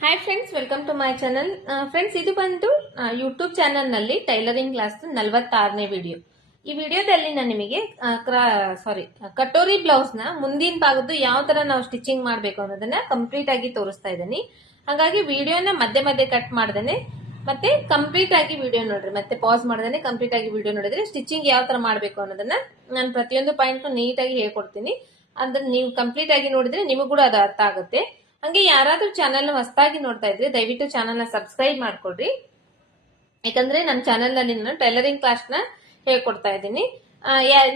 Hi friends, welcome to my channel. Friends, ಇದು ಬಂದು YouTube channel ನಲ್ಲಿ ಟೈಲರಿಂಗ್ ಕ್ಲಾಸ್ 46ನೇ ವಿಡಿಯೋ. ಈ ವಿಡಿಯೋದಲ್ಲಿ ನಾನು ನಿಮಗೆ ಕಟೋರಿ ಬ್ಲೌಸ್ ನ ಮುಂದಿನ ಭಾಗದ್ದು ಯಾವ ತರ ನಾವು ಸ್ಟಿಚಿಂಗ್ ಮಾಡಬೇಕು ಅನ್ನೋದನ್ನ ಕಂಪ್ಲೀಟ್ ಆಗಿ ತೋರಿಸ್ತಾ ಇದ್ದೀನಿ. ಹಾಗಾಗಿ ವಿಡಿಯೋನ ಮಧ್ಯೆ ಮಧ್ಯೆ ಕಟ್ ಮಾಡ್ದೇನೆ ಮತ್ತೆ ಕಂಪ್ಲೀಟ್ ಆಗಿ ವಿಡಿಯೋ ನೋಡ್ರಿ, ಮತ್ತೆ ಪಾಸ್ ಮಾಡ್ದೇನೆ ಕಂಪ್ಲೀಟ್ ಆಗಿ ವಿಡಿಯೋ ನೋಡಿದ್ರೆ ಸ್ಟಿಚಿಂಗ್ ಯಾವ ತರ ಮಾಡಬೇಕು ಅನ್ನೋದನ್ನ ನಾನು ಪ್ರತಿಯೊಂದು ಪಾಯಿಂಟ್ ನೀಟಾಗಿ ಹೇಳ್ಕೊಡ್ತೀನಿ. ಅಂದ್ರೆ ನೀವು ಕಂಪ್ಲೀಟ್ ಆಗಿ ನೋಡಿದ್ರೆ ನಿಮಗೂ ಕೂಡ ಅದು ಅರ್ಥ ಆಗುತ್ತೆ. ಹಂಗೆ ಯಾರಾದ್ರೂ ಚಾನೆಲ್ ಹೊಸದಾಗಿ ನೋಡ್ತಾ ಇದ್ರೆ ದಯವಿಟ್ಟು ಚಾನೆಲ್ ನ ಸಬ್ಸ್ಕ್ರೈಬ್ ಮಾಡ್ಕೊಡ್ರಿ. ಯಾಕಂದ್ರೆ ನನ್ನ ಚಾನೆಲ್ ನಲ್ಲಿ ನಾನು ಟೈಲರಿಂಗ್ ಕ್ಲಾಸ್ ನ ಹೇಳ್ಕೊಡ್ತಾ ಇದ್ದೀನಿ.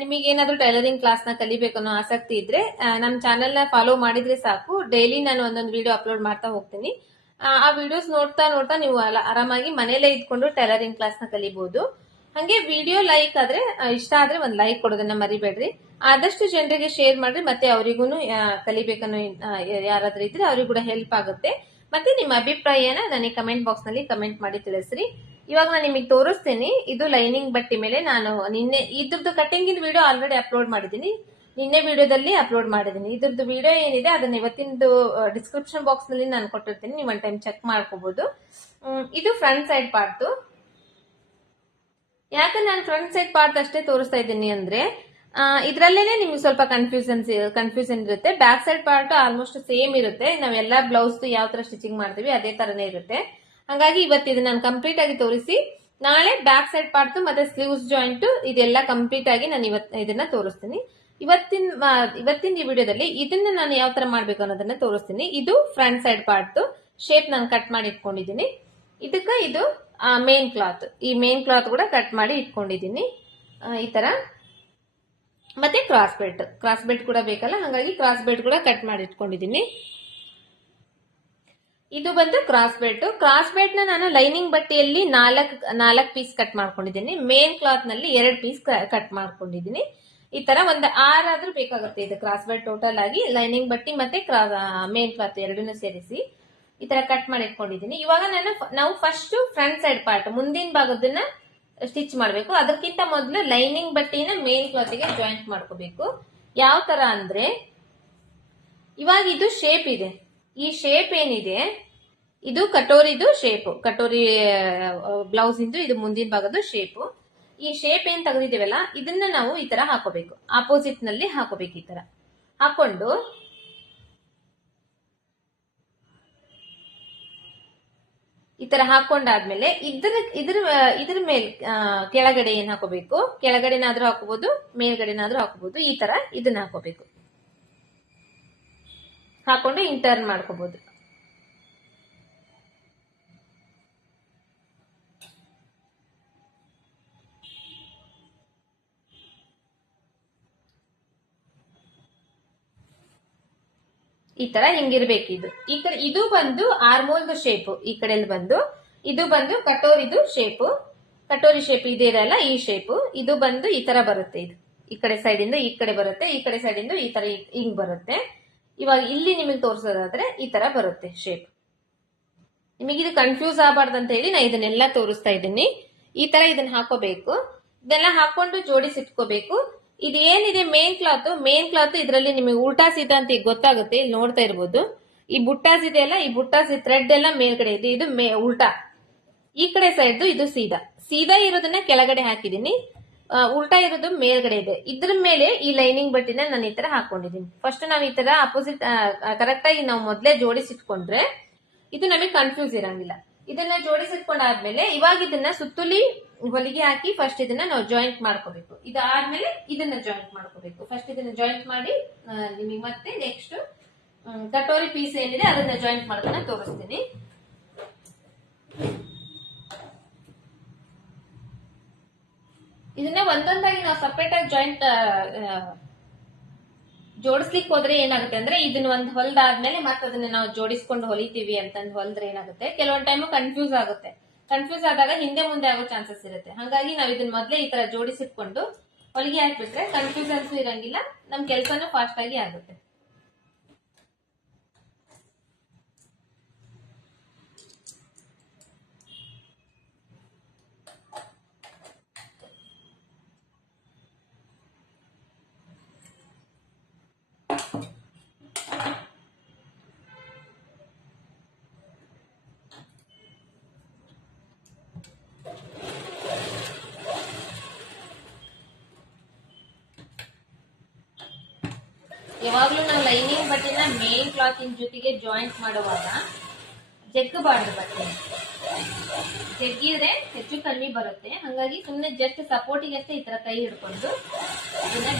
ನಿಮಗೆ ಏನಾದ್ರೂ ಟೈಲರಿಂಗ್ ಕ್ಲಾಸ್ ನ ಕಲಿಬೇಕು ಅನ್ನೋ ಆಸಕ್ತಿ ಇದ್ರೆ ನಮ್ಮ ಚಾನೆಲ್ ನ ಫಾಲೋ ಮಾಡಿದ್ರೆ ಸಾಕು. ಡೈಲಿ ನಾನು ಒಂದೊಂದು ವಿಡಿಯೋ ಅಪ್ಲೋಡ್ ಮಾಡ್ತಾ ಹೋಗ್ತೀನಿ. ಆ ವಿಡಿಯೋಸ್ ನೋಡ್ತಾ ನೋಡ್ತಾ ನೀವು ಆರಾಮಾಗಿ ಮನೇಲೆ ಇದ್ಕೊಂಡು ಟೈಲರಿಂಗ್ ಕ್ಲಾಸ್ ನ ಕಲಿಬಹುದು. ಹಂಗೆ ವಿಡಿಯೋ ಲೈಕ್ ಆದ್ರೆ ಇಷ್ಟ ಆದ್ರೆ ಒಂದ್ ಲೈಕ್ ಕೊಡೋದನ್ನ ಮರಿಬೇಡ್ರಿ. ಆದಷ್ಟು ಜನರಿಗೆ ಶೇರ್ ಮಾಡ್ರಿ, ಮತ್ತೆ ಅವರಿಗೂ ಕಲಿಬೇಕನ್ನೋ ಯಾರಾದ್ರೂ ಇದ್ರೆ ಅವ್ರಿಗೂ ಕೂಡ ಹೆಲ್ಪ್ ಆಗುತ್ತೆ. ಮತ್ತೆ ನಿಮ್ಮ ಅಭಿಪ್ರಾಯನ ನನಗೆ ಕಮೆಂಟ್ ಬಾಕ್ಸ್ ನಲ್ಲಿ ಕಮೆಂಟ್ ಮಾಡಿ ತಿಳಿಸ್ರಿ. ಇವಾಗ ನಾನು ನಿಮಗೆ ತೋರಿಸ್ತೀನಿ. ಇದು ಲೈನಿಂಗ್ ಬಟ್ಟೆ ಮೇಲೆ ನಾನು ನಿನ್ನೆ ಇದ್ರದ್ದು ಕಟಿಂಗ್ ವಿಡಿಯೋ ಆಲ್ರೆಡಿ ಅಪ್ಲೋಡ್ ಮಾಡಿದ್ದೀನಿ. ನಿನ್ನೆ ವಿಡಿಯೋದಲ್ಲಿ ಅಪ್ಲೋಡ್ ಮಾಡಿದ್ದೀನಿ. ಇದ್ರದ್ದು ವಿಡಿಯೋ ಏನಿದೆ ಅದನ್ನ ಇವತ್ತಿಂದು ಡಿಸ್ಕ್ರಿಪ್ಷನ್ ಬಾಕ್ಸ್ ನಲ್ಲಿ ನಾನು ಕೊಟ್ಟಿರ್ತೀನಿ, ನೀವು ಒನ್ ಟೈಮ್ ಚೆಕ್ ಮಾಡ್ಕೋಬಹುದು. ಇದು ಫ್ರಂಟ್ ಸೈಡ್ ಪಾರ್ಟ್. ಯಾಕೆ ನಾನು ಫ್ರಂಟ್ ಸೈಡ್ ಪಾರ್ಟ್ ಅಷ್ಟೇ ತೋರಿಸ್ತಾ ಇದ್ದೀನಿ ಅಂದ್ರೆ ಇದ್ರಲ್ಲೇನೆ ನಿಮ್ಗೆ ಸ್ವಲ್ಪ ಕನ್ಫ್ಯೂಷನ್ ಇರುತ್ತೆ. Back side part almost same ಇರುತ್ತೆ. ನಾವೆಲ್ಲ ಬ್ಲೌಸ್ ಯಾವ ತರ ಸ್ಟಿಚಿಂಗ್ ಮಾಡ್ತೀವಿ ಅದೇ ತರನೇ ಇರುತ್ತೆ. ಹಾಗಾಗಿ ಇವತ್ತು ಇದನ್ನ ನಾನು ಕಂಪ್ಲೀಟ್ ಆಗಿ ತೋರಿಸಿ ನಾಳೆ ಬ್ಯಾಕ್ ಸೈಡ್ ಪಾರ್ಟ್ ಮತ್ತೆ ಸ್ಲೀವ್ಸ್ ಜಾಯಿಂಟ್ ಇದೆಲ್ಲ ಕಂಪ್ಲೀಟ್ ಆಗಿ ನಾನು ಇದನ್ನ ತೋರಿಸ್ತೀನಿ. ಇವತ್ತಿನ ಈ ವಿಡಿಯೋದಲ್ಲಿ ಇದನ್ನ ನಾನು ಯಾವ ತರ ಮಾಡ್ಬೇಕು ಅನ್ನೋದನ್ನ ತೋರಿಸ್ತೀನಿ. ಇದು ಫ್ರಂಟ್ ಸೈಡ್ ಪಾರ್ಟ್ ಶೇಪ್ ನಾನು ಕಟ್ ಮಾಡಿ ಇಟ್ಕೊಂಡಿದ್ದೀನಿ. ಇದು ಮೇನ್ ಕ್ಲಾತ್. ಈ ಮೇನ್ ಕ್ಲಾತ್ ಕೂಡ ಕಟ್ ಮಾಡಿ ಇಟ್ಕೊಂಡಿದ್ದೀನಿ ಈ ತರ. ಮತ್ತೆ ಕ್ರಾಸ್ ಬೆಲ್ಟ್ ಕೂಡ ಬೇಕಲ್ಲ, ಹಾಗಾಗಿ ಕ್ರಾಸ್ ಬೆಲ್ಟ್ ಕೂಡ ಕಟ್ ಮಾಡಿ ಇಟ್ಕೊಂಡಿದ್ದೀನಿ. ಇದು ಬಂದು ಕ್ರಾಸ್ ಬೆಲ್ಟ್ ನ ನಾನು ಲೈನಿಂಗ್ ಬಟ್ಟೆಯಲ್ಲಿ ನಾಲ್ಕು ಪೀಸ್ ಕಟ್ ಮಾಡ್ಕೊಂಡಿದ್ದೀನಿ. ಮೇನ್ ಕ್ಲಾತ್ ನಲ್ಲಿ 2 ಪೀಸ್ ಕಟ್ ಮಾಡ್ಕೊಂಡಿದ್ದೀನಿ. ಈ ತರ ಒಂದು 6 ಆದ್ರೂ ಬೇಕಾಗುತ್ತೆ ಇದು ಕ್ರಾಸ್ ಬೆಲ್ಟ್ ಟೋಟಲ್ ಆಗಿ. ಲೈನಿಂಗ್ ಬಟ್ಟೆ ಮತ್ತೆ ಮೇನ್ ಕ್ಲಾತ್ ಎರಡನ್ನೂ ಸೇರಿಸಿ ಈ ತರ ಕಟ್ ಮಾಡಿ ಇಟ್ಕೊಂಡಿದ್ದೀನಿ. ಇವಾಗ ನಾವು ಫಸ್ಟ್ ಫ್ರಂಟ್ ಸೈಡ್ ಪಾರ್ಟ್ ಮುಂದಿನ ಭಾಗದನ್ನ ಸ್ಟಿಚ್ ಮಾಡಬೇಕು. ಅದಕ್ಕಿಂತ ಮೊದಲು ಲೈನಿಂಗ್ ಬಟ್ಟೆನ ಮೇನ್ ಕ್ಲಾತ್ ಗೆ ಜಾಯಿಂಟ್ ಮಾಡ್ಕೋಬೇಕು. ಯಾವ ತರ ಅಂದ್ರೆ ಇವಾಗ ಇದು ಶೇಪ್ ಇದೆ. ಈ ಶೇಪ್ ಏನಿದೆ ಇದು ಕಟೋರಿದು ಶೇಪ್, ಕಟೋರಿ ಬ್ಲೌಸ್ ಇಂದು ಇದು ಮುಂದಿನ ಭಾಗದ ಶೇಪ್. ಈ ಶೇಪ್ ಏನ್ ತೆಗೆದಿದ್ದೇವಲ್ಲ ಇದನ್ನ ನಾವು ಈ ತರ ಹಾಕೋಬೇಕು, ಆಪೋಸಿಟ್ ನಲ್ಲಿ ಹಾಕೋಬೇಕು. ಈ ತರ ಹಾಕೊಂಡು ಈ ತರ ಹಾಕೊಂಡಾದ್ಮೇಲೆ ಇದ್ರ ಮೇಲೆ ಕೆಳಗಡೆ ಏನ್ ಹಾಕೋಬೇಕು, ಕೆಳಗಡೆನಾದ್ರೂ ಹಾಕೋಬಹುದು ಮೇಲ್ಗಡೆನಾದ್ರೂ ಹಾಕೋಬಹುದು. ಈ ತರ ಇದನ್ನ ಹಾಕೋಬೇಕು, ಹಾಕೊಂಡು ಇಂಟರ್ನ್ ಮಾಡ್ಕೋಬಹುದು. ಈ ತರ ಹಿಂಗಿರ್ಬೇಕು. ಇದು ಬಂದು ಆರ್ಮೋಲ್ದು ಶೇಪ್. ಈ ಕಡೆ ಬಂದು ಇದು ಬಂದು ಕಟೋರಿದು ಶೇಪ್. ಕಟೋರಿ ಶೇಪ್ ಇದೆ ಇರಲ್ಲ, ಈ ಶೇಪ್. ಇದು ಬಂದು ಈ ತರ ಬರುತ್ತೆ. ಇದು ಈ ಕಡೆ ಸೈಡ್ ಇಂದ ಈ ಕಡೆ ಬರುತ್ತೆ, ಈ ಕಡೆ ಸೈಡ್ ಇಂದ ಈ ತರ ಹಿಂಗ್ ಬರುತ್ತೆ. ಇವಾಗ ಇಲ್ಲಿ ನಿಮಗೆ ತೋರಿಸೋದಾದ್ರೆ ಈ ತರ ಬರುತ್ತೆ ಶೇಪ್. ನಿಮಗೆ ಇದು ಕನ್ಫ್ಯೂಸ್ ಆಗಬಾರ್ದಂತ ಹೇಳಿ ನಾ ಇದನ್ನೆಲ್ಲ ತೋರಿಸ್ತಾ ಇದ್ದೀನಿ. ಈ ತರ ಇದನ್ನ ಹಾಕೋಬೇಕು. ಇದೆಲ್ಲ ಹಾಕೊಂಡು ಜೋಡಿಸಿಟ್ಕೋಬೇಕು. ಇದು ಏನಿದೆ ಮೇನ್ ಕ್ಲಾತ್ ಇದರಲ್ಲಿ ನಿಮಗೆ ಉಲ್ಟಾ ಸೀದಾ ಅಂತ ಈಗ ಗೊತ್ತಾಗುತ್ತೆ. ಇಲ್ಲಿ ನೋಡ್ತಾ ಇರ್ಬೋದು, ಈ ಬುಟ್ಟಾಸ್ ಇದೆ ಅಲ್ಲ, ಈ ಬುಟ್ಟಾಸ್ ಥ್ರೆಡ್ ಎಲ್ಲ ಮೇಲ್ಗಡೆ ಇದೆ. ಇದು ಉಲ್ಟಾ. ಈ ಕಡೆ ಸೈಡ್ ಇದು ಸೀದಾ ಇರೋದನ್ನ ಕೆಳಗಡೆ ಹಾಕಿದೀನಿ, ಉಲ್ಟಾ ಇರೋದು ಮೇಲ್ಗಡೆ ಇದೆ. ಇದ್ರ ಮೇಲೆ ಈ ಲೈನಿಂಗ್ ಬಟ್ಟೆನ ನಾನು ಈ ತರ ಹಾಕೊಂಡಿದ್ದೀನಿ. ಫಸ್ಟ್ ನಾವು ಈ ತರ ಅಪೋಸಿಟ್ ಕರೆಕ್ಟ್ ಆಗಿ ನಾವು ಮೊದ್ಲೇ ಜೋಡಿಸಿಟ್ಕೊಂಡ್ರೆ ಇದು ನಮಗೆ ಕನ್ಫ್ಯೂಸ್ ಇರಂಗಿಲ್ಲ. ಇದನ್ನ ಜೋಡಿಸಿಟ್ಕೊಂಡಾದ್ಮೇಲೆ ಇವಾಗ ಇದನ್ನ ಸುತ್ತಲಿ ಹೊಲಿಗೆ ಹಾಕಿ ಫಸ್ಟ್ ಇದನ್ನ ನಾವು ಜಾಯಿಂಟ್ ಮಾಡ್ಕೋಬೇಕು. ಇದಾದ್ಮೇಲೆ ಇದನ್ನ ಜಾಯಿಂಟ್ ಮಾಡ್ಕೋಬೇಕು. ಫಸ್ಟ್ ಇದನ್ನ ಜಾಯಿಂಟ್ ಮಾಡಿ ನಿಮಗೆ ಮತ್ತೆ ನೆಕ್ಸ್ಟ್ ಕಟೋರಿ ಪೀಸ್ ಏನಿದೆ ಅದನ್ನ ಜಾಯಿಂಟ್ ಮಾಡೋದನ್ನ ತೋರಿಸ್ತೀನಿ. ಇದನ್ನ ಒಂದೊಂದಾಗಿ ನಾವು ಸಪರೇಟ್ ಆಗಿ ಜಾಯಿಂಟ್ ಜೋಡಿಸ್ಲಿಕ್ಕೆ ಹೋದ್ರೆ ಏನಾಗುತ್ತೆ ಅಂದ್ರೆ ಇದನ್ನ ಒಂದ್ ಹೊಲ್ದಾದ್ಮೇಲೆ ಮತ್ತೆ ಅದನ್ನ ನಾವು ಜೋಡಿಸ್ಕೊಂಡು ಹೊಲಿತೀವಿ ಅಂತಂದು ಹೊಲ್ದ್ರೆ ಏನಾಗುತ್ತೆ, ಕೆಲವೊಂದ್ ಟೈಮ್ ಕನ್ಫ್ಯೂಸ್ ಆಗುತ್ತೆ. ಕನ್ಫ್ಯೂಸ್ ಆದಾಗ ಹಿಂದೆ ಮುಂದೆ ಆಗೋ ಚಾನ್ಸಸ್ ಇರುತ್ತೆ. ಹಾಗಾಗಿ ನಾವ್ ಇದನ್ನ ಮೊದ್ಲೇ ಈ ತರ ಜೋಡಿಸಿಟ್ಕೊಂಡು ಹೊಲಿಗೆ ಹಾಕ್ಬಿಟ್ರೆ ಕನ್ಫ್ಯೂಷನ್ಸ್ ಇರಂಗಿಲ್ಲ, ನಮ್ ಕೆಲ್ಸನೂ ಫಾಸ್ಟ್ ಆಗಿ ಆಗುತ್ತೆ. ಯಾವಾಗ್ಲೂ ನಾವು ಲೈನಿಂಗ್ ಬಟ್ಟೆನ ಮೇನ್ ಕ್ಲಾತಿನ ಜೊತೆಗೆ ಜಾಯಿಂಟ್ ಮಾಡುವಾಗ ಜಗ್ಗಬಾರ್ದು ಬಟ್ಟೆ. ಜಗ್ಗಿದ್ರೆ ಹೆಚ್ಚು ಕಡಿಮೆ ಬರುತ್ತೆ. ಹಾಗಾಗಿ ಸುಮ್ಮನೆ ಜಸ್ಟ್ ಸಪೋರ್ಟಿಗೆ ಅಷ್ಟೇ ಈ ತರ ಕೈ ಹಿಡ್ಕೊಂಡು ಇದನ್ನ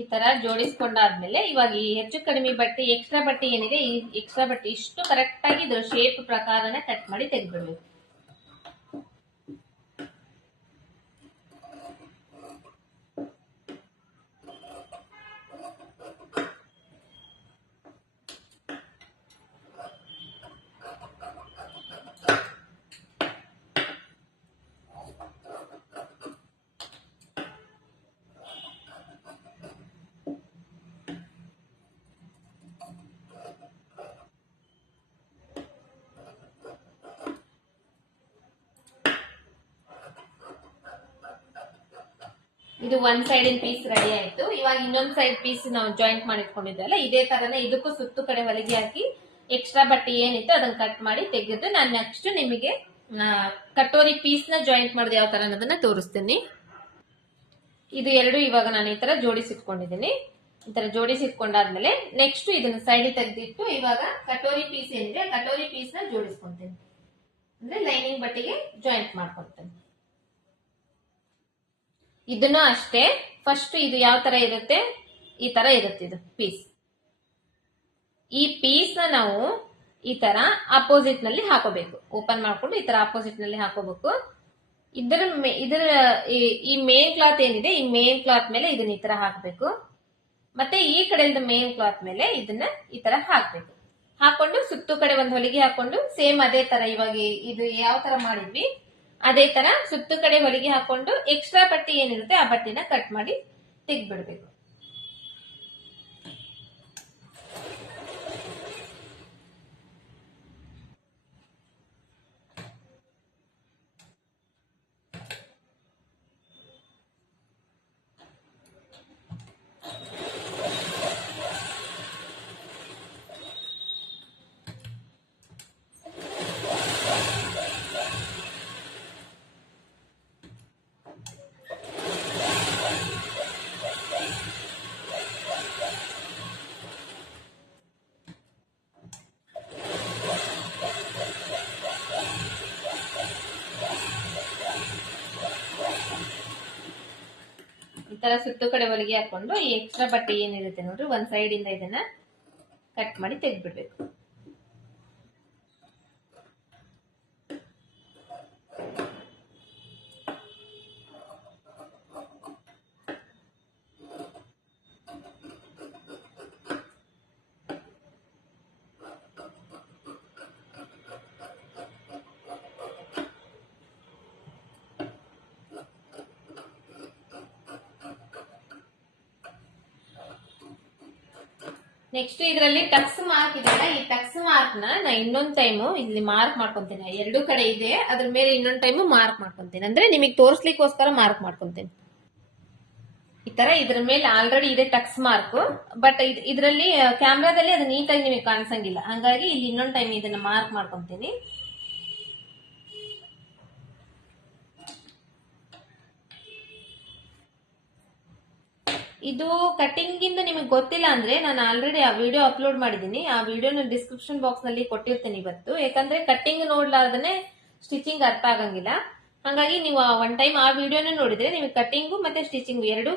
ಈ ತರ ಜೋಡಿಸ್ಕೊಂಡಾದ್ಮೇಲೆ ಇವಾಗ ಈ ಹೆಚ್ಚು ಕಡಿಮೆ ಬಟ್ಟೆ ಎಕ್ಸ್ಟ್ರಾ ಬಟ್ಟೆ ಏನಿದೆ, ಈ ಎಕ್ಸ್ಟ್ರಾ ಬಟ್ಟೆ ಇಷ್ಟು ಕರೆಕ್ಟ್ ಆಗಿ ಇದ್ರ ಶೇಪ್ ಪ್ರಕಾರನೇ ಕಟ್ ಮಾಡಿ ತೆಗೆದ್ಬಿಡ್ಬೇಕು. ಇದು ಒಂದ್ ಸೈಡ್ ಪೀಸ್ ರೆಡಿ ಆಯ್ತು. ಇವಾಗ ಇನ್ನೊಂದ್ ಸೈಡ್ ಪೀಸ್ ನಾವು ಜಾಯಿಂಟ್ ಮಾಡಿ ಇಟ್ಕೊಂಡಿದ್ವಲ್ಲ, ಇದೇ ತರನೇ ಇದಕ್ಕೂ ಸುತ್ತು ಕಡೆ ಹೊಲಿಗೆ ಹಾಕಿ ಎಕ್ಸ್ಟ್ರಾ ಬಟ್ಟೆ ಏನಿತ್ತು ಅದನ್ನ ಕಟ್ ಮಾಡಿ ತೆಗೆದು ನಾನು ನೆಕ್ಸ್ಟ್ ನಿಮಗೆ ಕಟೋರಿ ಪೀಸ್ ನ ಜಾಯಿಂಟ್ ಮಾಡಿದ ಯಾವ ತರ ಅನ್ನೋದನ್ನ ತೋರಿಸ್ತೀನಿ. ಇದು ಎರಡು ಇವಾಗ ನಾನು ಈ ತರ ಜೋಡಿಸಿಟ್ಕೊಂಡಿದ್ದೀನಿ. ಈ ತರ ಜೋಡಿಸಿಟ್ಕೊಂಡಾದ್ಮೇಲೆ ನೆಕ್ಸ್ಟ್ ಇದನ್ನ ಸೈಡ್ ತೆಗೆದಿಟ್ಟು ಇವಾಗ ಕಟೋರಿ ಪೀಸ್ ಏನಿದೆ ಕಟೋರಿ ಪೀಸ್ ನ ಜೋಡಿಸ್ಕೊಂತೀನಿ. ಅಂದ್ರೆ ಲೈನಿಂಗ್ ಬಟ್ಟೆಗೆ ಜಾಯಿಂಟ್ ಮಾಡ್ಕೊಂತೀನಿ. ಇದನ್ನು ಅಷ್ಟೇ ಫಸ್ಟ್ ಇದು ಯಾವ ತರ ಇರುತ್ತೆ, ಈ ತರ ಇರುತ್ತೆ ಇದು ಪೀಸ್. ಈ ಪೀಸ್ ನ ನಾವು ಈ ತರ ಅಪೋಸಿಟ್ ನಲ್ಲಿ ಹಾಕೋಬೇಕು. ಓಪನ್ ಮಾಡ್ಕೊಂಡು ಈ ತರ ಅಪೋಸಿಟ್ ನಲ್ಲಿ ಹಾಕೋಬೇಕು. ಇದರ ಈ ಮೇನ್ ಕ್ಲಾತ್ ಏನಿದೆ ಈ ಮೇನ್ ಕ್ಲಾತ್ ಮೇಲೆ ಇದನ್ನ ಈ ತರ ಹಾಕ್ಬೇಕು. ಮತ್ತೆ ಈ ಕಡೆಯಿಂದ ಮೇನ್ ಕ್ಲಾತ್ ಮೇಲೆ ಇದನ್ನ ಈ ತರ ಹಾಕ್ಬೇಕು. ಹಾಕೊಂಡು ಸುತ್ತು ಕಡೆ ಒಂದು ಹೊಲಿಗೆ ಹಾಕೊಂಡು ಸೇಮ್ ಅದೇ ತರ ಇವಾಗ ಇದು ಯಾವ ತರ ಮಾಡಿದ್ವಿ ಅದೇ ತರ ಸುತ್ತು ಕಡೆ ಹೊಲಿಗೆ ಹಾಕೊಂಡು ಎಕ್ಸ್ಟ್ರಾ ಬಟ್ಟೆ ಏನಿರುತ್ತೆ ಆ ಬಟ್ಟೆನ ಕಟ್ ಮಾಡಿ ತೆಗ್ದ್ಬಿಡ್ಬೇಕು. ಈ ತರ ಸುತ್ತು ಕಡೆ ಹೊಲಿಗೆ ಹಾಕೊಂಡು ಈ ಎಕ್ಸ್ಟ್ರಾ ಬಟ್ಟೆ ಏನಿರುತ್ತೆ ನೋಡ್ರಿ ಒಂದ್ ಸೈಡ್ ಇಂದ ಇದನ್ನ ಕಟ್ ಮಾಡಿ ತೆಗೆದ್ಬಿಡ್ಬೇಕು. ನೆಕ್ಸ್ಟ್ ಇದರಲ್ಲಿ ಟಕ್ಸ್ ಮಾರ್ಕ್ ಇದೆಯಲ್ಲ, ಈ ಟಕ್ಸ್ ಮಾರ್ಕ್ ನಾ ಇನ್ನೊಂದ್ ಟೈಮು ಇಲ್ಲಿ ಮಾರ್ಕ್ ಮಾಡ್ಕೊಂತೀನಿ. ಎರಡು ಕಡೆ ಇದೆ, ಅದ್ರ ಮೇಲೆ ಇನ್ನೊಂದ್ ಟೈಮು ಮಾರ್ಕ್ ಮಾಡ್ಕೊಂತೀನಿ. ಅಂದ್ರೆ ನಿಮಗೆ ತೋರ್ಸ್ಲಿಕ್ಕೋಸ್ಕರ ಮಾರ್ಕ್ ಮಾಡ್ಕೊಂತೀನಿ. ಈ ತರ ಇದ್ರ ಮೇಲೆ ಆಲ್ರೆಡಿ ಇದೆ ಟಕ್ಸ್ ಮಾರ್ಕ್, ಬಟ್ ಇದರಲ್ಲಿ ಕ್ಯಾಮ್ರಾದಲ್ಲಿ ಅದು ನೀಟಾಗಿ ನಿಮಗೆ ಕಾಣಿಸಂಗಿಲ್ಲ. ಹಂಗಾಗಿ ಇಲ್ಲಿ ಇನ್ನೊಂದ್ ಟೈಮ್ ಇದನ್ನ ಮಾರ್ಕ್ ಮಾಡ್ಕೊಂತೀನಿ. ಇದು ಕಟಿಂಗ್ ಇಂದ ನಿಮಗೆ ಗೊತ್ತಿಲ್ಲ ಅಂದ್ರೆ ನಾನು ಆಲ್ರೆಡಿ ಆ ವಿಡಿಯೋ ಅಪ್ಲೋಡ್ ಮಾಡಿದೀನಿ. ಆ ವಿಡಿಯೋನ ಡಿಸ್ಕ್ರಿಪ್ಷನ್ ಬಾಕ್ಸ್ ನಲ್ಲಿ ಕೊಟ್ಟಿರ್ತೀನಿ ಇವತ್ತು. ಯಾಕಂದ್ರೆ ಕಟಿಂಗ್ ನೋಡ್ಲಾರ್ದನೆ ಸ್ಟಿಚಿಂಗ್ ಅರ್ಥ ಆಗಂಗಿಲ್ಲ. ಹಾಗಾಗಿ ನೀವು ಒನ್ ಟೈಮ್ ಆ ವಿಡಿಯೋನ ನೋಡಿದ್ರೆ ನಿಮಗೆ ಕಟಿಂಗು ಮತ್ತೆ ಸ್ಟಿಚಿಂಗ್ ಎರಡು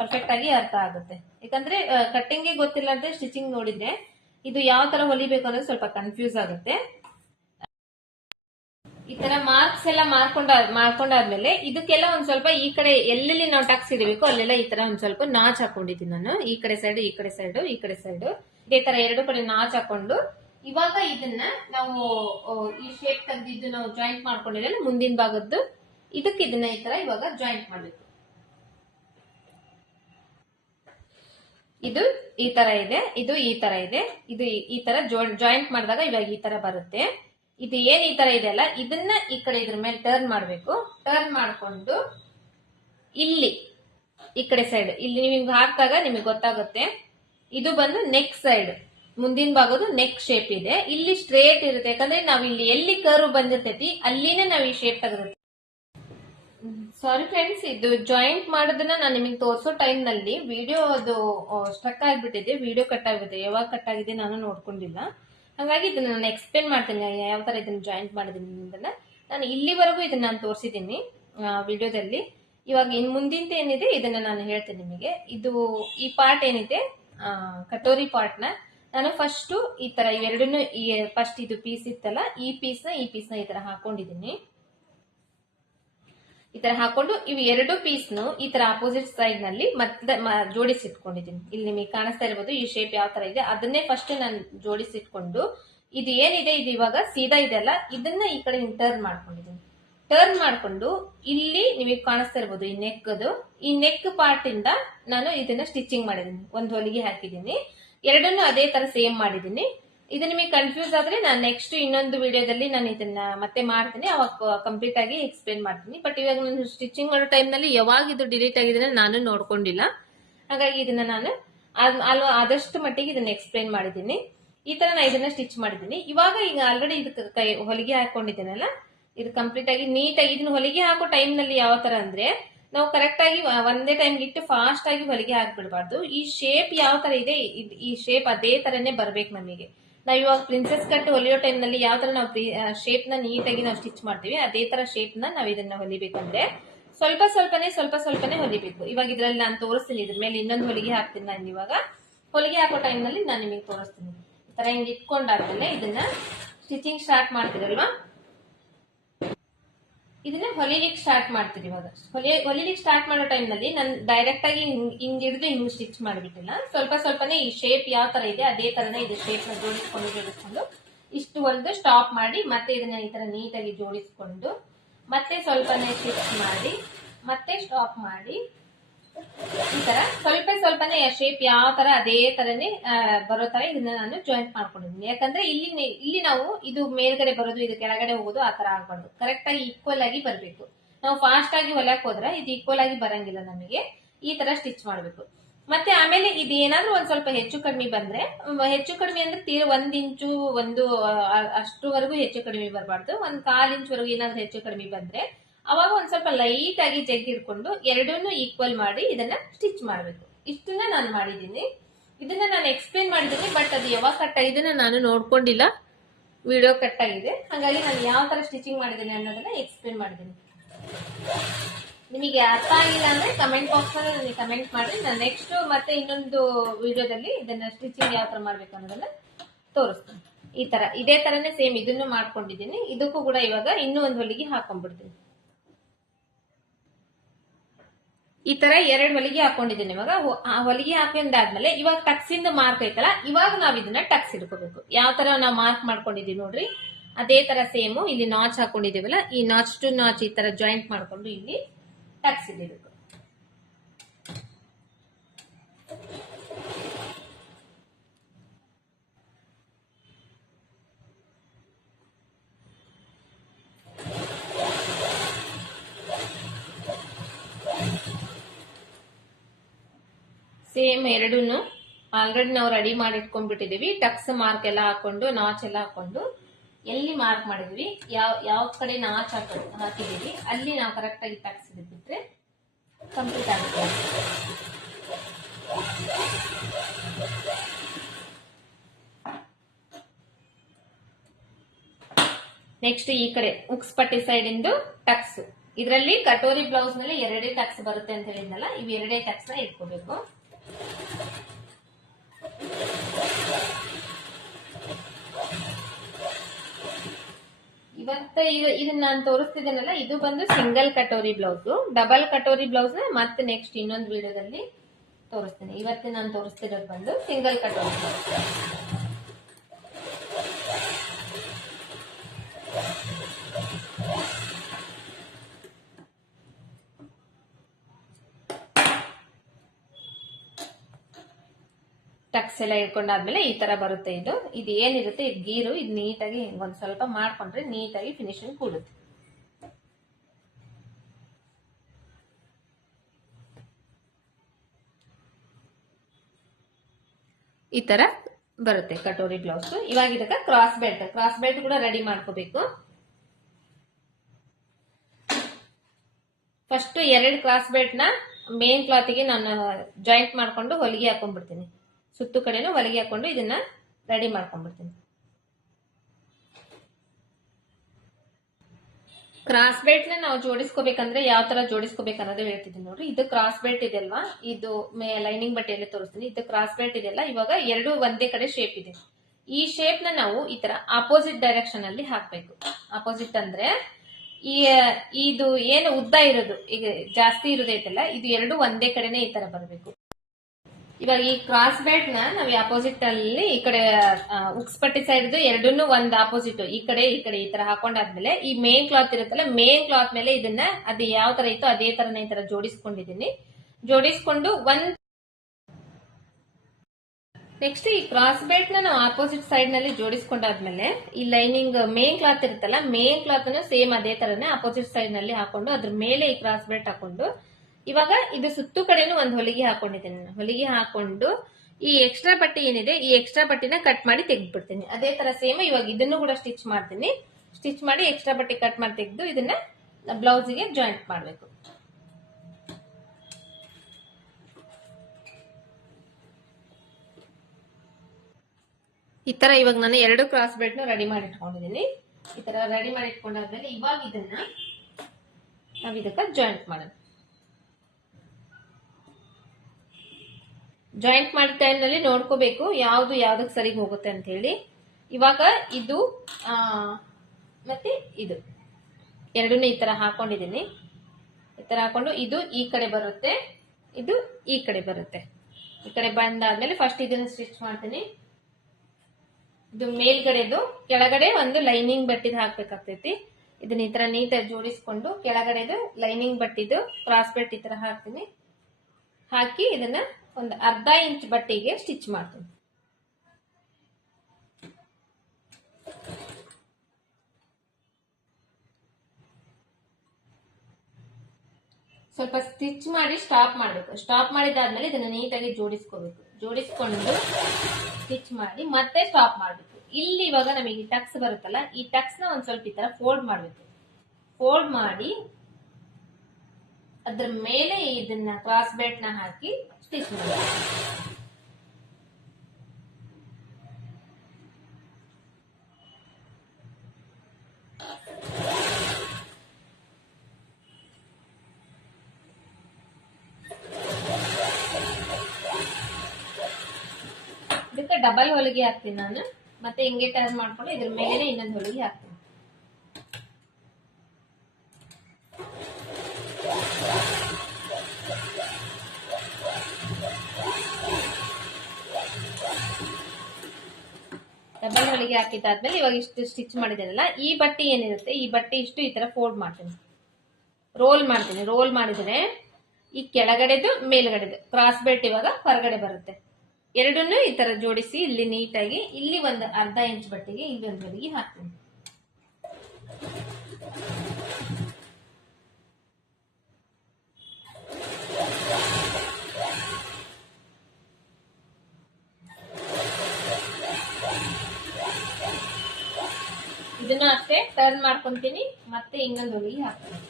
ಪರ್ಫೆಕ್ಟ್ ಆಗಿ ಅರ್ಥ ಆಗುತ್ತೆ. ಯಾಕಂದ್ರೆ ಕಟಿಂಗ್ ಗೊತ್ತಿಲ್ಲಾರ್ದೆ ಸ್ಟಿಚಿಂಗ್ ನೋಡಿದ್ರೆ ಇದು ಯಾವ ತರ ಹೊಲಿಬೇಕು ಅನ್ನೋದು ಸ್ವಲ್ಪ ಕನ್ಫ್ಯೂಸ್ ಆಗುತ್ತೆ. ಈ ತರ ಮಾರ್ಕ್ಸ್ ಎಲ್ಲ ಮಾಡ್ಕೊಂಡಾದ್ಮೇಲೆ ಇದಕ್ಕೆಲ್ಲ ಒಂದ್ ಸ್ವಲ್ಪ ಈ ಕಡೆ ಎಲ್ಲೆಲ್ಲಿ ನಾವು ಟಕ್ಸ್ ಇಡಬೇಕು ಅಲ್ಲೆಲ್ಲ ಈ ತರ ಒಂದ್ ಸ್ವಲ್ಪ ನಾಚ್ ಹಾಕೊಂಡಿದ್ದೀನಿ ನಾನು. ಈ ಕಡೆ ಸೈಡ್ ಈ ಕಡೆ ಸೈಡ್ ಈ ಕಡೆ ಸೈಡ್ ಇದೇ ತರ ಎರಡು ಕಡೆ ನಾಚ್ ಹಾಕೊಂಡು ಇವಾಗ ಇದನ್ನ ನಾವು ಈ ಶೇಪ್ ತೆಗೆದಿದ್ದು ನಾವು ಜಾಯಿಂಟ್ ಮಾಡ್ಕೊಂಡಿರಲ್ಲ ಮುಂದಿನ ಭಾಗದ್ದು, ಇದಕ್ಕೆ ಇದನ್ನ ಈ ತರ ಇವಾಗ ಜಾಯಿಂಟ್ ಮಾಡ್ಬೇಕು. ಇದು ಈ ತರ ಇದೆ, ಇದು ಈ ತರ ಇದೆ, ಇದು ಈ ತರ ಜಾಯಿಂಟ್ ಮಾಡಿದಾಗ ಇವಾಗ ಈ ತರ ಬರುತ್ತೆ. ಇದು ಏನ್ ಈ ತರ ಇದೆ ಅಲ್ಲ, ಇದನ್ನ ಈ ಕಡೆ ಇದ್ರ ಮೇಲೆ ಟರ್ನ್ ಮಾಡ್ಬೇಕು. ಟರ್ನ್ ಮಾಡ್ಕೊಂಡು ಇಲ್ಲಿ ಈ ಕಡೆ ಸೈಡ್ ಇಲ್ಲಿ ನಿಮಗೆ ಹಾಕಿದಾಗ ನಿಮಗೆ ಗೊತ್ತಾಗುತ್ತೆ. ಇದು ಬಂದು ನೆಕ್ ಸೈಡ್, ಮುಂದಿನ ಭಾಗದು ನೆಕ್ ಶೇಪ್ ಇದೆ. ಇಲ್ಲಿ ಸ್ಟ್ರೇಟ್ ಇರುತ್ತೆ, ಯಾಕಂದ್ರೆ ನಾವ್ ಇಲ್ಲಿ ಎಲ್ಲಿ ಕರ್ವ್ ಬಂದಿರ್ತೈತಿ ಅಲ್ಲಿನೇ ನಾವ್ ಈ ಶೇಪ್ ತೆಗೆದಿರ್ತೀವಿ. ಸಾರಿ ಫ್ರೆಂಡ್ಸ್, ಇದು ಜಾಯಿಂಟ್ ಮಾಡೋದನ್ನ ನಾನು ನಿಮಗೆ ತೋರಿಸೋ ಟೈಮ್ ನಲ್ಲಿ ವಿಡಿಯೋ ಅದು ಸ್ಟ್ರಕ್ ಆಗಿಬಿಟ್ಟಿದೆ, ವಿಡಿಯೋ ಕಟ್ ಆಗಿಬಿಟ್ಟಿದೆ. ಯಾವಾಗ ಕಟ್ ಆಗಿದೆ ನಾನು ನೋಡ್ಕೊಂಡಿಲ್ಲ. ಹಾಗಾಗಿ ಇದನ್ನ ನಾನು ಎಕ್ಸ್ಪ್ಲೇನ್ ಮಾಡ್ತೀನಿ ಯಾವ ತರ ಇದನ್ನ ಜಾಯಿಂಟ್ ಮಾಡಿದೀನಿ ಅನ್ನೋದನ್ನ. ನಾನು ಇಲ್ಲಿವರೆಗೂ ಇದನ್ನ ನಾನು ತೋರಿಸಿದ್ದೀನಿ ವಿಡಿಯೋದಲ್ಲಿ. ಇವಾಗ ಇನ್ ಮುಂದಿಂತ ಏನಿದೆ ಇದನ್ನ ನಾನು ಹೇಳ್ತೇನೆ ನಿಮಗೆ. ಇದು ಈ ಪಾರ್ಟ್ ಏನಿದೆ ಕಟೋರಿ ಪಾರ್ಟ್ ನ ನಾನು ಫಸ್ಟ್ ಈ ತರ ಇವೆರಡನ್ನು ಫಸ್ಟ್ ಇದು ಪೀಸ್ ಇತ್ತಲ್ಲ, ಈ ಪೀಸ್ ನ ಈ ತರ ಹಾಕೊಂಡಿದ್ದೀನಿ. ಈ ತರ ಹಾಕೊಂಡು ಇವು ಎರಡು ಪೀಸ್ ನು ಈ ತರ ಆಪೋಸಿಟ್ ಸೈಡ್ ನಲ್ಲಿ ಮತ್ತೆ ಜೋಡಿಸಿಟ್ಕೊಂಡಿದ್ದೀನಿ. ಇಲ್ಲಿ ನಿಮಗೆ ಕಾಣಿಸ್ತಾ ಇರಬಹುದು ಈ ಶೇಪ್ ಯಾವ ತರ ಇದೆ, ಅದನ್ನೇ ಫಸ್ಟ್ ನಾನು ಜೋಡಿಸಿಟ್ಕೊಂಡು ಇದು ಏನಿದೆ ಇದು ಇವಾಗ ಸೀದಾ ಇದೆಲ್ಲ ಇದನ್ನ ಈ ಕಡೆ ಟರ್ನ್ ಮಾಡ್ಕೊಂಡಿದ್ದೀನಿ. ಟರ್ನ್ ಮಾಡ್ಕೊಂಡು ಇಲ್ಲಿ ನಿಮಗೆ ಕಾಣಿಸ್ತಾ ಇರಬಹುದು ಈ ನೆಕ್ ಅದು, ಈ ನೆಕ್ ಪಾರ್ಟ್ ಇಂದ ನಾನು ಇದನ್ನ ಸ್ಟಿಚಿಂಗ್ ಮಾಡಿದ್ದೀನಿ. ಒಂದು ಹೊಲಿಗೆ ಹಾಕಿದ್ದೀನಿ, ಎರಡನ್ನು ಅದೇ ತರ ಸೇಮ್ ಮಾಡಿದ್ದೀನಿ. ಇದು ನಿಮಗೆ ಕನ್ಫ್ಯೂಸ್ ಆದ್ರೆ ನಾನು ನೆಕ್ಸ್ಟ್ ಇನ್ನೊಂದು ವಿಡಿಯೋದಲ್ಲಿ ನಾನು ಇದನ್ನ ಮತ್ತೆ ಮಾಡ್ತೀನಿ, ಅವಾಗ ಕಂಪ್ಲೀಟ್ ಆಗಿ ಎಕ್ಸ್ಪ್ಲೇನ್ ಮಾಡ್ತೀನಿ. ಬಟ್ ಇವಾಗ ನಾನು ಸ್ಟಿಚಿಂಗ್ ಮಾಡೋ ಟೈಮ್ ನಲ್ಲಿ ಯಾವಾಗ ಇದು ಡಿಲೀಟ್ ಆಗಿದೆ ನಾನು ನೋಡ್ಕೊಂಡಿಲ್ಲ. ಹಾಗಾಗಿ ಇದನ್ನ ನಾನು ಆದಷ್ಟು ಮಟ್ಟಿಗೆ ಇದನ್ನ ಎಕ್ಸ್ಪ್ಲೇನ್ ಮಾಡಿದ್ದೀನಿ. ಈ ತರ ನಾನು ಇದನ್ನ ಸ್ಟಿಚ್ ಮಾಡಿದ್ದೀನಿ. ಇವಾಗ ಈಗ ಆಲ್ರೆಡಿ ಇದಕ್ಕೆ ಹೊಲಿಗೆ ಹಾಕೊಂಡಿದ್ದೀನಲ್ಲ, ಇದು ಕಂಪ್ಲೀಟ್ ಆಗಿ ನೀಟಾಗಿ ಇದನ್ನ ಹೊಲಿಗೆ ಹಾಕೋ ಟೈಮ್ ನಲ್ಲಿ ಯಾವ ತರ ಅಂದ್ರೆ ನಾವು ಕರೆಕ್ಟ್ ಆಗಿ ಒಂದೇ ಟೈಮ್ ಇಟ್ಟು ಫಾಸ್ಟ್ ಆಗಿ ಹೊಲಿಗೆ ಹಾಕ್ಬಿಡ್ಬಾರ್ದು. ಈ ಶೇಪ್ ಯಾವ ತರ ಇದೆ ಈ ಶೇಪ್ ಅದೇ ತರನೇ ಬರ್ಬೇಕು ನಮಗೆ. ನಾವ್ ಇವಾಗ ಪ್ರಿನ್ಸೆಸ್ ಕಟ್ ಹೊಲಿಯೋ ಟೈಮ್ ನಲ್ಲಿ ಯಾವ ತರ ನಾವು ಶೇಪ್ ನ ನೀಟಾಗಿ ನಾವು ಸ್ಟಿಚ್ ಮಾಡ್ತೀವಿ ಅದೇ ತರ ಶೇಪ್ ನ ನಾವ್ ಇದನ್ನ ಹೊಲಿಬೇಕಂದ್ರೆ ಸ್ವಲ್ಪ ಸ್ವಲ್ಪನೇ ಹೊಲಿಬೇಕು. ಇವಾಗ ಇದ್ರಲ್ಲಿ ನಾನು ತೋರಿಸ್ತೀನಿ, ಇದ್ರ ಮೇಲೆ ಇನ್ನೊಂದು ಹೊಲಿಗೆ ಹಾಕ್ತೀನಿ. ನಾನು ಇವಾಗ ಹೊಲಿಗೆ ಹಾಕೋ ಟೈಮ್ ನಲ್ಲಿ ನಾನು ನಿಮಗೆ ತೋರಿಸ್ತೀನಿ. ಈ ತರ ಹಿಂಗ್ ಇಟ್ಕೊಂಡಾದ್ಮೇಲೆ ಇದನ್ನ ಸ್ಟಿಚಿಂಗ್ ಸ್ಟಾರ್ಟ್ ಮಾಡ್ತೀರಲ್ವಾ, ಇದನ್ನ ಹೊಲಿಲಿಕ್ಕೆ ಸ್ಟಾರ್ಟ್ ಮಾಡ್ತೀರಿ. ಇವಾಗ ಹೊಲಿಲಿಕ್ಕೆ ಸ್ಟಾರ್ಟ್ ಮಾಡೋ ಟೈಮ್ ನಲ್ಲಿ ನಾನು ಡೈರೆಕ್ಟ್ ಆಗಿ ಹಿಂಗ್ ಹಿಡಿದು ಹಿಂಗ್ ಸ್ಟಿಚ್ ಮಾಡಿಬಿಟ್ಟಿಲ್ಲ. ಸ್ವಲ್ಪನೇ ಈ ಶೇಪ್ ಯಾವ ತರ ಇದೆ ಅದೇ ತರನೇ ಇದು ಶೇಪ್ ನ ಜೋಡಿಸ್ಕೊಂಡು ಇಷ್ಟು ಹೊಲಿದು ಸ್ಟಾಪ್ ಮಾಡಿ ಮತ್ತೆ ಇದನ್ನ ಈ ತರ ನೀಟಾಗಿ ಜೋಡಿಸ್ಕೊಂಡು ಮತ್ತೆ ಸ್ವಲ್ಪನೇ ಸ್ಟಿಚ್ ಮಾಡಿ ಮತ್ತೆ ಸ್ಟಾಪ್ ಮಾಡಿ ಈ ತರ ಸ್ವಲ್ಪನೇ ಶೇಪ್ ಯಾವ ತರ ಅದೇ ತರನೇ ಬರೋ ತರ ಇದನ್ನ ನಾನು ಜಾಯಿಂಟ್ ಮಾಡ್ಕೊಂಡಿದ್ದೀನಿ. ಯಾಕಂದ್ರೆ ಇಲ್ಲಿ ನಾವು ಇದು ಮೇಲ್ಗಡೆ ಬರೋದು ಇದು ಕೆಳಗಡೆ ಹೋಗೋದು ಆ ತರ ಆಗ್ಬಾರ್ದು, ಕರೆಕ್ಟ್ ಆಗಿ ಈಕ್ವಲ್ ಆಗಿ ಬರ್ಬೇಕು. ನಾವು ಫಾಸ್ಟ್ ಆಗಿ ಹೊಲಕ್ ಹೋದ್ರೆ ಇದು ಈಕ್ವಲ್ ಆಗಿ ಬರಂಗಿಲ್ಲ ನಮಗೆ. ಈ ತರ ಸ್ಟಿಚ್ ಮಾಡ್ಬೇಕು. ಮತ್ತೆ ಆಮೇಲೆ ಇದು ಏನಾದ್ರೂ ಒಂದ್ ಸ್ವಲ್ಪ ಹೆಚ್ಚು ಕಡಿಮೆ ಬಂದ್ರೆ, ಹೆಚ್ಚು ಕಡಿಮೆ ಅಂದ್ರೆ ತೀರ 1 ಇಂಚು ಅಷ್ಟುವರೆಗೂ ಹೆಚ್ಚು ಕಡಿಮೆ ಬರಬಾರ್ದು. 1/4 ಇಂಚ್ ವರೆಗೂ ಏನಾದ್ರೂ ಹೆಚ್ಚು ಕಡಿಮೆ ಬಂದ್ರೆ ಅವಾಗ ಒಂದ್ ಸ್ವಲ್ಪ ಲೈಟ್ ಆಗಿ ಜಗ್ ಹಿಡ್ಕೊಂಡು ಎರಡನ್ನೂ ಈಕ್ವಲ್ ಮಾಡಿ ಇದನ್ನ ಸ್ಟಿಚ್ ಮಾಡ್ಬೇಕು. ಇಷ್ಟನ್ನ ನಾನು ಮಾಡಿದ್ದೀನಿ. ಇದನ್ನ ನಾನು ಎಕ್ಸ್ಪ್ಲೇನ್ ಮಾಡಿದ್ದೀನಿ, ಬಟ್ ಅದು ಯಾವಾಗ ಕಟ್ ಆಗಿದ್ದನ್ನ ನಾನು ನೋಡ್ಕೊಂಡಿಲ್ಲ, ವಿಡಿಯೋ ಕಟ್ ಆಗಿದೆ. ಹಾಗಾಗಿ ನಾನು ಯಾವ ತರ ಸ್ಟಿಚಿಂಗ್ ಮಾಡಿದ್ದೀನಿ ಅನ್ನೋದನ್ನ ಎಕ್ಸ್ಪ್ಲೇನ್ ಮಾಡಿದ್ದೀನಿ. ನಿಮಗೆ ಅರ್ಥ ಆಗಿಲ್ಲ ಅಂದ್ರೆ ಕಮೆಂಟ್ ಬಾಕ್ಸ್ ಅಲ್ಲಿ ನನಗೆ ಕಮೆಂಟ್ ಮಾಡಿ, ನಾನು ನೆಕ್ಸ್ಟ್ ಮತ್ತೆ ಇನ್ನೊಂದು ವಿಡಿಯೋದಲ್ಲಿ ಇದನ್ನ ಸ್ಟಿಚಿಂಗ್ ಯಾವ ತರ ಮಾಡ್ಬೇಕು ಅನ್ನೋದನ್ನ ತೋರಿಸ್ತೀನಿ. ಈ ತರ ಇದೇ ತರನೇ ಸೇಮ್ ಇದನ್ನು ಮಾಡ್ಕೊಂಡಿದ್ದೀನಿ. ಇದಕ್ಕೂ ಕೂಡ ಇವಾಗ ಇನ್ನೂ ಒಂದು ಹೊಲಿಗೆ ಹಾಕೊಂಡ್ಬಿಡ್ತೀನಿ. ಈ ತರ 2 ಹೊಲಿಗೆ ಹಾಕೊಂಡಿದ್ದೀನಿ. ಇವಾಗ ಆ ಹೊಲಿಗೆ ಹಾಕೊಂಡಾದ್ಮೇಲೆ ಇವಾಗ ಟಕ್ಸಿಂದ ಮಾರ್ಕ್ ಐತಲ್ಲ, ಇವಾಗ ನಾವ್ ಇದನ್ನ ಟಕ್ಸ್ ಹಿಡ್ಕೋಬೇಕು. ಯಾವ ತರ ನಾವು ಮಾರ್ಕ್ ಮಾಡ್ಕೊಂಡಿದೀವಿ ನೋಡ್ರಿ, ಅದೇ ತರ ಸೇಮು ಇಲ್ಲಿ ನಾಚ್ ಹಾಕೊಂಡಿದೀವಲ್ಲ, ಈ ನಾಚ್ ಟು ನಾಚ್ ಈ ತರ ಜಾಯಿಂಟ್ ಮಾಡ್ಕೊಂಡು ಇಲ್ಲಿ ಟಕ್ಸ್ ಹಿಡಿಬೇಕು. ಸೇಮ್ ಎರಡೂನು ಆಲ್ರೆಡಿ ನಾವು ರೆಡಿ ಮಾಡಿ ಇಟ್ಕೊಂಡ್ಬಿಟ್ಟಿದೀವಿ. ಟಕ್ಸ್ ಮಾರ್ಕ್ ಎಲ್ಲ ಹಾಕೊಂಡು ನಾಚ್ ಎಲ್ಲ ಹಾಕೊಂಡು ಎಲ್ಲಿ ಮಾರ್ಕ್ ಮಾಡಿದ್ವಿ, ಯಾವ ಕಡೆ ನಾಚ್ ಹಾಕಿದೀವಿ ಅಲ್ಲಿ ನಾವು ಕರೆಕ್ಟ್ ಆಗಿ ಟಕ್ಸ್ ಹಿಡಿದ್ಬಿಟ್ರೆ ಕಂಪ್ಲೀಟ್ ಆಗುತ್ತೆ. ನೆಕ್ಸ್ಟ್ ಈ ಕಡೆ ಉಕ್ಸ್ ಪಟ್ಟಿ ಸೈಡ್ ಇಂದು ಟಕ್ಸ್. ಇದರಲ್ಲಿ ಕಟೋರಿ ಬ್ಲೌಸ್ ನಲ್ಲಿ 2 ಟಕ್ಸ್ ಬರುತ್ತೆ ಅಂತ ಹೇಳಿದ್ನಲ್ಲ, ಇವು 2 ಟಕ್ಸ್ ನ ಇಟ್ಕೋಬೇಕು. ಇವತ್ತು ಇದನ್ನ ನಾನು ತೋರಿಸ್ತಿದ್ದೇನಲ್ಲ, ಇದು ಬಂದು single katori blouse. Double katori blouse ಮತ್ತೆ ನೆಕ್ಸ್ಟ್ ಇನ್ನೊಂದು ವಿಡಿಯೋದಲ್ಲಿ ತೋರಿಸ್ತೀನಿ. ಇವತ್ತು ನಾನು ತೋರಿಸ್ತಿರೋದು ಬಂದು ಸಿಂಗಲ್ ಕಟೋರಿ ಬ್ಲೌಸ್. ಟಕ್ಸ್ ಎಲ್ಲ ಇಟ್ಕೊಂಡಾದ್ಮೇಲೆ ಈ ತರ ಬರುತ್ತೆ. ಇದು ಏನಿರುತ್ತೆ ಇದು ಗೀರು, ಇದು ನೀಟಾಗಿ ಒಂದ್ ಸ್ವಲ್ಪ ಮಾಡ್ಕೊಂಡ್ರೆ ನೀಟಾಗಿ ಫಿನಿಶಿಂಗ್ ಕೂಡುತ್ತೆ. ಈ ತರ ಬರುತ್ತೆ ಕಟೋರಿ ಬ್ಲೌಸ್. ಇವಾಗ ಇದಕ್ಕೆ ಕ್ರಾಸ್ ಬೆಲ್ಟ್ ಕೂಡ ರೆಡಿ ಮಾಡ್ಕೋಬೇಕು. ಫಸ್ಟ್ 2 ಕ್ರಾಸ್ ಬೆಲ್ಟ್ ನ ಮೇನ್ ಕ್ಲಾತ್ ಗೆ ನಾನು ಜಾಯಿಂಟ್ ಮಾಡ್ಕೊಂಡು ಹೊಲಿಗೆ ಹಾಕೊಂಡ್ಬಿಡ್ತೀನಿ. ಸುತ್ತು ಕಡೆನೂ ಹೊಲಿಗೆ ಹಾಕೊಂಡು ಇದನ್ನ ರೆಡಿ ಮಾಡ್ಕೊಂಡ್ಬಿಡ್ತೀನಿ. ಕ್ರಾಸ್ ಬೆಲ್ಟ್ ನ ನಾವು ಜೋಡಿಸ್ಕೋಬೇಕಂದ್ರೆ ಯಾವ ತರ ಜೋಡಿಸ್ಕೋಬೇಕು ಅನ್ನೋದು ಹೇಳ್ತಿದ್ದೀನಿ ನೋಡ್ರಿ. ಇದು ಕ್ರಾಸ್ ಬೆಲ್ಟ್ ಇದೆ ಅಲ್ವಾ, ಇದು ಲೈನಿಂಗ್ ಬಟ್ಟೆಯಲ್ಲಿ ತೋರಿಸ್ತೀನಿ. ಇದು ಕ್ರಾಸ್ ಬೆಲ್ಟ್ ಇದೆಯಲ್ಲ, ಇವಾಗ 2 ಒಂದೇ ಕಡೆ ಶೇಪ್ ಇದೆ. ಈ ಶೇಪ್ ನ ನಾವು ಈ ತರ ಆಪೋಸಿಟ್ ಡೈರೆಕ್ಷನ್ ಅಲ್ಲಿ ಹಾಕ್ಬೇಕು. ಆಪೋಸಿಟ್ ಅಂದ್ರೆ ಇದು ಏನು ಉದ್ದ ಇರೋದು ಈಗ ಜಾಸ್ತಿ ಇರೋದೈತಲ್ಲ, ಇದು 2 ಒಂದೇ ಕಡೆನೆ ಈ ತರ ಬರಬೇಕು. ಇವಾಗ ಈ ಕ್ರಾಸ್ ಬೆಲ್ಟ್ ನ ನಾವ್ ಆಪೋಸಿಟ್ ಅಲ್ಲಿ ಈ ಕಡೆ ಉಕ್ಸ್ ಪಟ್ಟಿ ಸೈಡ್ ಎರಡನ್ನೂ ಒಂದ್ ಆಪೋಸಿಟ್ ಈ ಕಡೆ ಈ ತರ ಹಾಕೊಂಡಾದ್ಮೇಲೆ ಈ ಮೇನ್ ಕ್ಲಾತ್ ಇರುತ್ತಲ್ಲ, ಮೇನ್ ಕ್ಲಾತ್ ಮೇಲೆ ಇದನ್ನ ಅದು ಯಾವ ತರ ಇತ್ತು ಅದೇ ತರನೇ ಈ ತರ ಜೋಡಿಸ್ಕೊಂಡಿದೀನಿ. ಜೋಡಿಸ್ಕೊಂಡು ನೆಕ್ಸ್ಟ್ ಈ ಕ್ರಾಸ್ ಬೆಲ್ಟ್ ನ ನಾವು ಆಪೋಸಿಟ್ ಸೈಡ್ ನಲ್ಲಿ ಜೋಡಿಸ್ಕೊಂಡಾದ್ಮೇಲೆ ಈ ಲೈನಿಂಗ್ ಮೇನ್ ಕ್ಲಾತ್ ಇರುತ್ತಲ್ಲ, ಮೇನ್ ಕ್ಲಾತ್ ನ ಸೇಮ್ ಅದೇ ತರನೇ ಆಪೋಸಿಟ್ ಸೈಡ್ ನಲ್ಲಿ ಹಾಕೊಂಡು ಅದ್ರ ಮೇಲೆ ಈ ಕ್ರಾಸ್ ಬೆಲ್ಟ್ ಹಾಕೊಂಡು ಇವಾಗ ಇದು ಸುತ್ತು ಕಡೆನೂ ಒಂದು ಹೊಲಿಗೆ ಹಾಕೊಂಡಿದ್ದೀನಿ. ಹೊಲಿಗೆ ಹಾಕೊಂಡು ಈ ಎಕ್ಸ್ಟ್ರಾ ಬಟ್ಟೆ ಏನಿದೆ ಈ ಎಕ್ಸ್ಟ್ರಾ ಬಟ್ಟೆನ ಕಟ್ ಮಾಡಿ ತೆಗೆದ್ಬಿಡ್ತೀನಿ. ಅದೇ ತರ ಸೇಮ್ ಇವಾಗ ಇದನ್ನು ಕೂಡ ಸ್ಟಿಚ್ ಮಾಡ್ತೀನಿ. ಸ್ಟಿಚ್ ಮಾಡಿ ಎಕ್ಸ್ಟ್ರಾ ಬಟ್ಟೆ ಕಟ್ ಮಾಡಿ ತೆಗೆದು ಇದನ್ನ ಬ್ಲೌಸ್ಗೆ ಜಾಯಿಂಟ್ ಮಾಡಬೇಕು. ಈ ತರ ಇವಾಗ ನಾನು 2 ಕ್ರಾಸ್ ಬೆಲ್ಟ್ ನ ರೆಡಿ ಮಾಡಿ ಇಟ್ಕೊಂಡಿದ್ದೀನಿ. ಈ ತರ ರೆಡಿ ಮಾಡಿ ಇಟ್ಕೊಂಡಾದ್ಮೇಲೆ ಇವಾಗ ಇದನ್ನ ನಾವ್ ಇದಕ್ಕ ಜಾಯಿಂಟ್ ಮಾಡೋಣ. ಜಾಯಿಂಟ್ ಮಾಡೋ ಟೈಮ್ ನಲ್ಲಿ ನೋಡ್ಕೋಬೇಕು ಯಾವ್ದು ಯಾವ್ದಕ್ ಸರಿ ಹೋಗುತ್ತೆ ಅಂತ ಹೇಳಿ. ಇವಾಗ ಇದು ಮತ್ತೆ ಇದು ಎರಡನ್ನೂ ಈ ತರ ಹಾಕೊಂಡಿದ್ದೀನಿ. ಈ ತರ ಹಾಕೊಂಡು ಇದು ಈ ಕಡೆ ಬರುತ್ತೆ, ಇದು ಈ ಕಡೆ ಬರುತ್ತೆ. ಈ ಕಡೆ ಬಂದಾದ್ಮೇಲೆ ಫಸ್ಟ್ ಇದನ್ನ ಸ್ಟಿಚ್ ಮಾಡ್ತೀನಿ. ಇದು ಮೇಲ್ಗಡೆದು ಕೆಳಗಡೆ ಒಂದು ಲೈನಿಂಗ್ ಬಟ್ಟಿದ್ ಹಾಕ್ಬೇಕಾಗ್ತೈತಿ. ಇದನ್ನ ಈ ತರ ನೀಟಾಗಿ ಜೋಡಿಸ್ಕೊಂಡು ಕೆಳಗಡೆದು ಲೈನಿಂಗ್ ಬಟ್ಟಿದು ಕ್ರಾಸ್ ಬೆಲ್ಟ್ ಈ ತರ ಹಾಕ್ತೀನಿ. ಹಾಕಿ ಇದನ್ನ ಒಂದು ಅರ್ಧ ಇಂಚ್ ಬಟ್ಟೆಗೆ ಸ್ಟಿಚ್ ಮಾಡ್ತೀನಿ. ಸ್ವಲ್ಪ ಸ್ಟಿಚ್ ಮಾಡಿ ಸ್ಟಾಪ್ ಮಾಡಬೇಕು. ಸ್ಟಾಪ್ ಮಾಡಿದಾದ್ಮೇಲೆ ಇದನ್ನ ನೀಟಾಗಿ ಜೋಡಿಸ್ಕೋಬೇಕು. ಜೋಡಿಸ್ಕೊಂಡು ಸ್ಟಿಚ್ ಮಾಡಿ ಮತ್ತೆ ಸ್ಟಾಪ್ ಮಾಡಬೇಕು. ಇಲ್ಲಿ ಇವಾಗ ನಮಗೆ ಟಕ್ಸ್ ಬರುತ್ತಲ್ಲ, ಈ ಟಕ್ಸ್ ನ ಒಂದ್ ಸ್ವಲ್ಪ ಈ ತರ ಫೋಲ್ಡ್ ಮಾಡಬೇಕು. ಫೋಲ್ಡ್ ಮಾಡಿ ಅದ್ರ ಮೇಲೆ ಇದನ್ನ ಕ್ರಾಸ್ ಬೆಲ್ಟ್ ನ ಹಾಕಿ ಸ್ಟಿಚ್ ಮಾಡಿ. ಇದಕ್ಕೆ ಡಬಲ್ ಹೊಲಿಗೆ ಹಾಕ್ತೀನಿ ನಾನು. ಮತ್ತೆ ಹಿಂಗೆ ಟರ್ನ್ ಮಾಡ್ಕೊಂಡು ಇದ್ರ ಮೇಲೆ ಇನ್ನೊಂದು ಹೊಲಿಗೆ ಹಾಕ್ತೀನಿ. ಡಬಲ್ ಹೊಲಿಗೆ ಹಾಕಿದ್ದಾದ್ಮೇಲೆ ಇವಾಗ ಇಷ್ಟು ಸ್ಟಿಚ್ ಮಾಡಿದ್ದೇನಲ್ಲ, ಈ ಬಟ್ಟೆ ಏನಿರುತ್ತೆ ಈ ಬಟ್ಟೆ ಇಷ್ಟು ಈ ತರ ಫೋಲ್ಡ್ ಮಾಡ್ತೀನಿ, ರೋಲ್ ಮಾಡ್ತೀನಿ. ರೋಲ್ ಮಾಡಿದ್ರೆ ಈ ಕೆಳಗಡೆದು ಮೇಲ್ಗಡೆದು ಕ್ರಾಸ್ ಬೆಲ್ಟ್ ಇವಾಗ ಹೊರಗಡೆ ಬರುತ್ತೆ. ಎರಡನ್ನೂ ಈ ತರ ಜೋಡಿಸಿ ಇಲ್ಲಿ ನೀಟಾಗಿ ಇಲ್ಲಿ ಒಂದು ಅರ್ಧ ಇಂಚ್ ಬಟ್ಟೆಗೆ ಇಲ್ಲಿ ಒಂದು ಹೊಲಿಗೆ ಹಾಕ್ತೀನಿ. ಇದನ್ನ ಅಷ್ಟೇ ಟರ್ನ್ ಮಾಡ್ಕೊಂತೀನಿ. ಮತ್ತೆ ಇನ್ನೊಂದು ಹೊಲಿಗೆ ಹಾಕ್ತೀನಿ.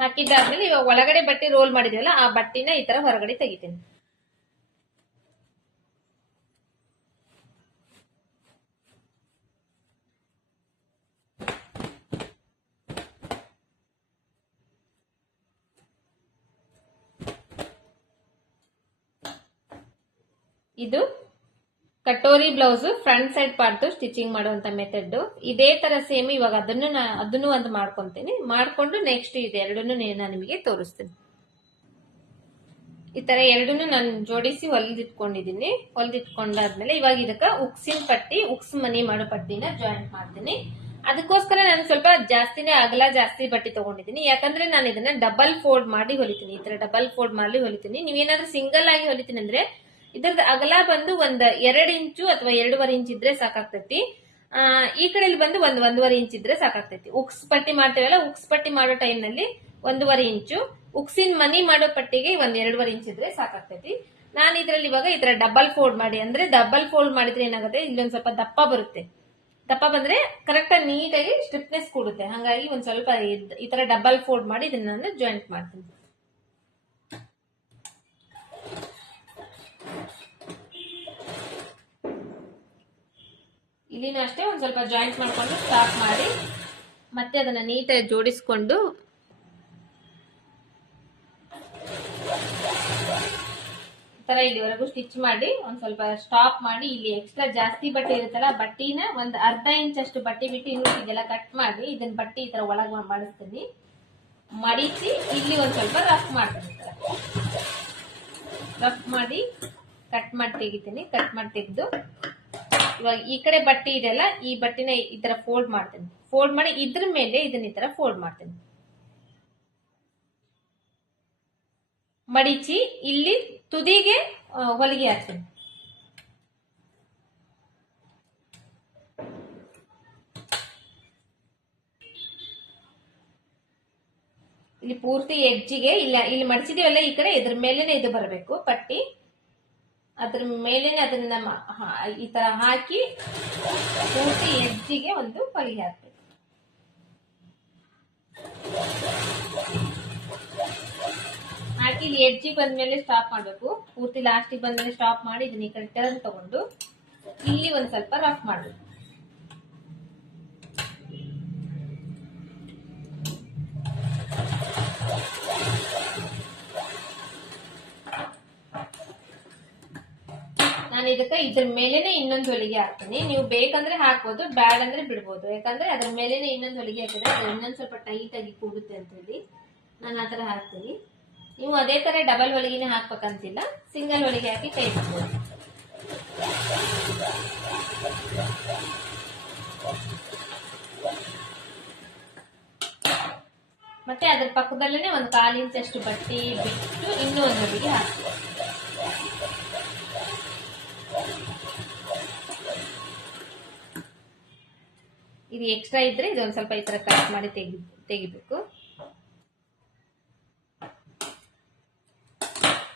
ಹಾಕಿದ್ದಾದ್ಮೇಲೆ ಇವಾಗ ಒಳಗಡೆ ಬಟ್ಟೆ ರೋಲ್ ಮಾಡಿದ್ವಲ್ಲ ಆ ಬಟ್ಟೆನ ಈ ತರ ಹೊರಗಡೆ ತೆಗಿತೀನಿ. ಇದು katori blouse front side part stitching ಮಾಡುವಂತ ಮೆಥಡ್. ಇದೇ ತರ ಸೇಮ್ ಇವಾಗ ಅದನ್ನು ಒಂದು ಮಾಡ್ಕೊಂತೀನಿ. ಮಾಡ್ಕೊಂಡು ನೆಕ್ಸ್ಟ್ ಇದೆರಡನ್ನು ನಾನು ನಿಮಗೆ ತೋರಿಸ್ತೀನಿ. ಈ ತರ ಎರಡನ್ನು ನಾನು ಜೋಡಿಸಿ ಹೊಲಿದಿಟ್ಕೊಂಡಿದ್ದೀನಿ. ಹೊಲಿದಿಟ್ಕೊಂಡಾದ್ಮೇಲೆ ಇವಾಗ ಇದಕ್ಕ ಉಕ್ಸಿನ ಪಟ್ಟಿ, ಉಕ್ಸ್ ಮನಿ ಮಾಡೋ ಪಟ್ಟಿನ ಜಾಯಿಂಟ್ ಮಾಡ್ತೀನಿ. ಅದಕ್ಕೋಸ್ಕರ ನಾನು ಸ್ವಲ್ಪ ಜಾಸ್ತಿನೇ ಅಗಲ ಜಾಸ್ತಿ ಬಟ್ಟೆ ತಗೊಂಡಿದ್ದೀನಿ. ಯಾಕಂದ್ರೆ ನಾನು ಇದನ್ನ ಡಬಲ್ ಫೋಲ್ಡ್ ಮಾಡಿ ಹೊಲಿತೀನಿ. ಈ ತರ ಡಬಲ್ ಫೋಲ್ಡ್ ಮಾಡಿ ಹೊಲಿತೀನಿ. ನೀವೇನಾದ್ರೂ ಸಿಂಗಲ್ ಆಗಿ ಹೊಲಿತೀನಿ ಅಂದ್ರೆ ಇದ್ರದ್ದು ಅಗಲ ಬಂದು ಒಂದ್ 2 ಇಂಚು ಅಥವಾ 2.5 ಇಂಚ್ ಇದ್ರೆ ಸಾಕಾಗ್ತೈತಿ. ಈ ಕಡೆಯಲ್ಲಿ ಬಂದು 1.5 ಇಂಚ್ ಇದ್ರೆ ಸಾಕಾಗ್ತೈತಿ. ಉಕ್ಸ್ ಪಟ್ಟಿ ಮಾಡ್ತೇವಲ್ಲ, ಉಕ್ಸ್ ಪಟ್ಟಿ ಮಾಡೋ ಟೈಮ್ ನಲ್ಲಿ 1.5 ಇಂಚು, ಉಕ್ಸಿನ ಮನಿ ಮಾಡೋ ಪಟ್ಟಿಗೆ 2.5 ಇಂಚ್ ಇದ್ರೆ ಸಾಕಾಗ್ತೈತಿ. ನಾನು ಇದ್ರಲ್ಲಿ ಇವಾಗ ಈ ತರ ಡಬಲ್ ಫೋಲ್ಡ್ ಮಾಡಿ, ಅಂದ್ರೆ ಡಬಲ್ ಫೋಲ್ಡ್ ಮಾಡಿದ್ರೆ ಏನಾಗುತ್ತೆ, ಇಲ್ಲೊಂದ್ ಸ್ವಲ್ಪ ದಪ್ಪ ಬರುತ್ತೆ. ದಪ್ಪ ಬಂದ್ರೆ ಕರೆಕ್ಟ್ ಆಗಿ ನೀಟಾಗಿ ಸ್ಟ್ರಿಪ್ನೆಸ್ ಕೊಡುತ್ತೆ. ಹಾಗಾಗಿ ಒಂದ್ ಸ್ವಲ್ಪ ಈ ತರ ಡಬಲ್ ಫೋಲ್ಡ್ ಮಾಡಿ ಇದನ್ನ ನಾನು ಜಾಯಿಂಟ್ ಮಾಡ್ತೀನಿ. ಇಲ್ಲಿನೂ ಅಷ್ಟೇ ಒಂದ್ ಸ್ವಲ್ಪ ಜಾಯಿಂಟ್ ಮಾಡ್ಕೊಂಡು ಸ್ಟಾಪ್ ಮಾಡಿ ಮತ್ತೆ ಅದನ್ನ ನೀಟಾಗಿ ಜೋಡಿಸ್ಕೊಂಡು ತರ ಇಲ್ಲಿವರೆಗೂ ಸ್ಟಿಚ್ ಮಾಡಿ ಒಂದ್ ಸ್ವಲ್ಪ ಸ್ಟಾಪ್ ಮಾಡಿ, ಇಲ್ಲಿ ಎಕ್ಸ್ಟ್ರಾ ಜಾಸ್ತಿ ಬಟ್ಟೆ ಇರುತ್ತಲ್ಲ, ಬಟ್ಟಿನ ಒಂದ್ ಅರ್ಧ ಇಂಚ್ ಅಷ್ಟು ಬಟ್ಟೆ ಬಿಟ್ಟು ಇನ್ನೂ ಇದೆಲ್ಲ ಕಟ್ ಮಾಡಿ ಇದನ್ನ ಬಟ್ಟೆ ಈ ತರ ಒಳಗೆ ಮಾಡಿಸ್ತೀನಿ. ಮಡಿಸಿ ಇಲ್ಲಿ ಒಂದ್ ಸ್ವಲ್ಪ ರಫ್ ಮಾಡ್ತೀನಿ. ರಫ್ ಮಾಡಿ ಕಟ್ ಮಾಡಿ ತೆಗಿತೀನಿ. ಕಟ್ ಮಾಡಿ ತೆಗೆದು ಇವಾಗ ಈ ಕಡೆ ಬಟ್ಟೆ ಇದೆಲ್ಲ, ಈ ಬಟ್ಟೆನ ಈ ತರ ಫೋಲ್ಡ್ ಮಾಡ್ತೀನಿ. ಫೋಲ್ಡ್ ಮಾಡಿ ಇದ್ರ ಮೇಲೆ ಇದನ್ನ ಈ ತರ ಫೋಲ್ಡ್ ಮಾಡ್ತೀನಿ. ಮಡಿಚಿ ಇಲ್ಲಿ ತುದಿಗೆ ಹೊಲಿಗೆ ಹಾಕ್ತೀನಿ. ಇಲ್ಲಿ ಪೂರ್ತಿ ಎಡ್ಜಿಗೆ ಇಲ್ಲ, ಇಲ್ಲಿ ಮಡಿಸಿದೀವಲ್ಲ ಈ ಕಡೆ, ಇದ್ರ ಮೇಲೇನೆ ಇದು ಬರಬೇಕು ಪಟ್ಟಿ. ಅದ್ರ ಮೇಲೇನೆ ಅದನ್ನ ಈ ತರ ಹಾಕಿ ಪೂರ್ತಿ ಎಡ್ಜಿಗೆ ಒಂದು ಹೊಲಿಗೆ ಹಾಕ್ಬೇಕು. ಹಾಕಿ ಇಲ್ಲಿ ಎಡ್ಜಿಗೆ ಬಂದ್ಮೇಲೆ ಸ್ಟಾಪ್ ಮಾಡ್ಬೇಕು. ಪೂರ್ತಿ ಲಾಸ್ಟಿಗೆ ಬಂದ್ಮೇಲೆ ಸ್ಟಾಪ್ ಮಾಡಿ ಇದನ್ನ ಈ ಕಡೆ ಟರ್ನ್ ತಗೊಂಡು ಇಲ್ಲಿ ಒಂದ್ ಸ್ವಲ್ಪ ರಫ್ ಮಾಡ್ಬೇಕು. ನಾನು ಇದಕ್ಕೆ ಇದ್ರ ಮೇಲೇನೆ ಇನ್ನೊಂದು ಹೊಲಿಗೆ ಹಾಕ್ತೀನಿ. ನೀವು ಬೇಕಂದ್ರೆ ಹಾಕ್ಬೋದು, ಬ್ಯಾಡ್ ಅಂದ್ರೆ ಬಿಡ್ಬೋದು. ಯಾಕಂದ್ರೆ ಅದ್ರ ಮೇಲೇನೆ ಇನ್ನೊಂದು ಹೊಲಿಗೆ ಹಾಕಿದ್ರೆ ಅದು ಇನ್ನೊಂದ್ ಸ್ವಲ್ಪ ಟೈಟ್ ಆಗಿ ಕೂಡುತ್ತೆ ಅಂತ ಹೇಳಿ ನಾನು ಆತರ ಹಾಕ್ತೀನಿ. ನೀವು ಅದೇ ತರ ಡಬಲ್ ಹೊಲಿಗೆನೆ ಹಾಕ್ಬೇಕಂತಿಲ್ಲ, ಸಿಂಗಲ್ ಹೊಲಿಗೆ ಹಾಕಿ ಕೈ ಬಿಡ್ಬೋದು. ಮತ್ತೆ ಅದ್ರ ಪಕ್ಕದಲ್ಲೇ ಒಂದು 1/4 ಇಂಚ್ ಅಷ್ಟು ಬಟ್ಟೆ ಬಿಟ್ಟು ಇನ್ನೂ ಒಂದು ಹೊಲಿಗೆ ಹಾಕ್ತೀವಿ. ಇದು ಎಕ್ಸ್ಟ್ರಾ ಇದ್ರೆ ಇದೊಂದು ಸ್ವಲ್ಪ ಈ ತರ ಕಟ್ ಮಾಡಿ ತೆಗಿಬೇಕು.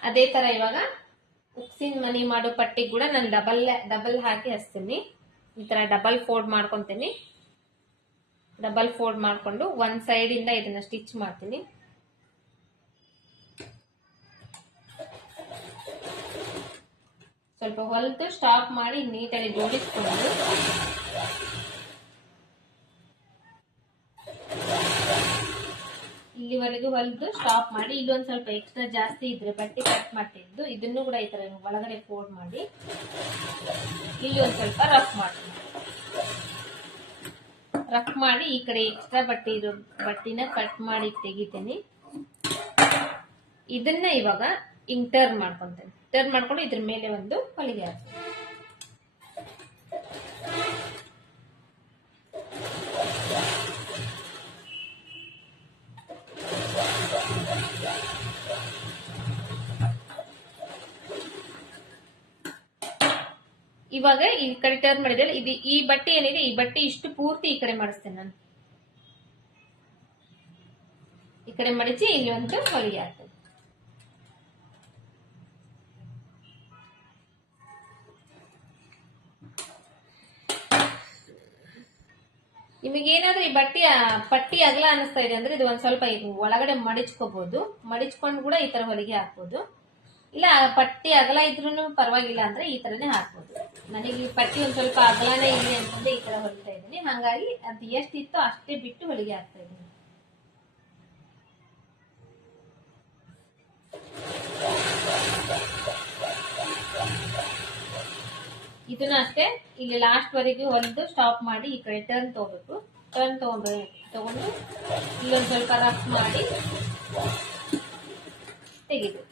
ಅದೇ ತರ ಇವಾಗ ಉಕ್ಸಿನ ಮನಿ ಮಾಡೋ ಪಟ್ಟಿ ಕೂಡ ನಾನು ಡಬಲ್ ಹಾಕಿ ಹಚ್ತೀನಿ. ಈ ತರ ಡಬಲ್ ಫೋಲ್ಡ್ ಮಾಡ್ಕೊಂತೀನಿ. ಡಬಲ್ ಫೋಲ್ಡ್ ಮಾಡ್ಕೊಂಡು ಒಂದ್ ಸೈಡ್ ಇಂದ ಇದನ್ನ ಸ್ಟಿಚ್ ಮಾಡ್ತೀನಿ. ಸ್ವಲ್ಪ ಹೊಲಿದು ಸ್ಟಾಪ್ ಮಾಡಿ ನೀಟಾಗಿ ಜೋಡಿಸ್ಕೊಂಡು ಇಲ್ಲಿವರೆಗೂ ಹೊಲಿದು ಸ್ಟಾಪ್ ಮಾಡಿ, ಇಲ್ಲೊಂದ್ ಸ್ವಲ್ಪ ಎಕ್ಸ್ಟ್ರಾ ಜಾಸ್ತಿ ಇದ್ರೆ ಬಟ್ಟೆ ಕಟ್ ಮಾಡ್ತಿದ್ದು ಇದನ್ನು ಕೂಡ ಈ ತರ ಒಳಗಡೆ ಫೋಲ್ಡ್ ಮಾಡಿ ಇಲ್ಲಿ ಒಂದ್ ಸ್ವಲ್ಪ ರಫ್ ಮಾಡ್ತೀನಿ. ರಫ್ ಮಾಡಿ ಈ ಕಡೆ ಎಕ್ಸ್ಟ್ರಾ ಬಟ್ಟೆ ಇರೋ ಬಟ್ಟೆನ ಕಟ್ ಮಾಡಿ ತೆಗಿತೀನಿ. ಇದನ್ನ ಇವಾಗ ಹಿಂಗ್ ಟರ್ನ್ ಮಾಡ್ಕೊಂತೇನೆ. ಟರ್ನ್ ಮಾಡ್ಕೊಂಡು ಇದ್ರ ಮೇಲೆ ಒಂದು ಹೊಲಿಗೆ ಹಾಕ್ತೀನಿ. ಇವಾಗ ಈ ಕಡೆ ಟರ್ನ್ ಮಾಡಿದ್ರೆ ಇದು ಈ ಬಟ್ಟೆ ಏನಿದೆ, ಈ ಬಟ್ಟೆ ಇಷ್ಟು ಪೂರ್ತಿ ಈ ಕಡೆ ಮಾಡಿಸ್ತೇನೆ ನಾನು. ಈ ಕಡೆ ಮಡಿಚಿ ಇಲ್ಲಿ ಒಂದು ಹೊಲಿಗೆ ಹಾಕ್ತೇನೆ. ನಿಮಗೇನಾದ್ರೂ ಈ ಪಟ್ಟಿ ಅಗಲ ಅನಿಸ್ತಾ ಇದೆ ಅಂದ್ರೆ ಇದು ಒಂದ್ ಸ್ವಲ್ಪ ಒಳಗಡೆ ಮಡಿಚ್ಕೋಬಹುದು. ಮಡಿಚ್ಕೊಂಡು ಕೂಡ ಈ ತರ ಹೊಲಿಗೆ ಹಾಕ್ಬೋದು. ಇಲ್ಲ ಪಟ್ಟಿ ಅಗಲ ಇದ್ರೂ ಪರವಾಗಿಲ್ಲ ಅಂದ್ರೆ ಈ ತರನೇ ಹಾಕ್ಬೋದು. ನನಗೆ ಈ ಪಟ್ಟಿ ಒಂದ್ ಸ್ವಲ್ಪ ಅಗಲನೇ ಇದೆ ಅಂತಂದ್ರೆ ಈ ತರ ಹೊಲಿತಾ ಇದ್ದೀನಿ. ಹಾಗಾಗಿ ಅದು ಎಷ್ಟಿತ್ತೋ ಅಷ್ಟೇ ಬಿಟ್ಟು ಹೊಲಿಗೆ ಹಾಕ್ತಾ ಇದ್ದೀನಿ. ಇದನ್ನ ಅಷ್ಟೇ ಇಲ್ಲಿ ಲಾಸ್ಟ್ ವರೆಗೂ ಹೊಲಿದು ಸ್ಟಾಪ್ ಮಾಡಿ ಈ ಕಡೆ ಟರ್ನ್ ತಗೋಬೇಕು. ಟರ್ನ್ ತಗೊಂಡು ಇಲ್ಲೊಂದು ಸ್ವಲ್ಪ ರಫ್ ಮಾಡಿ ತೆಗಿಬೇಕು.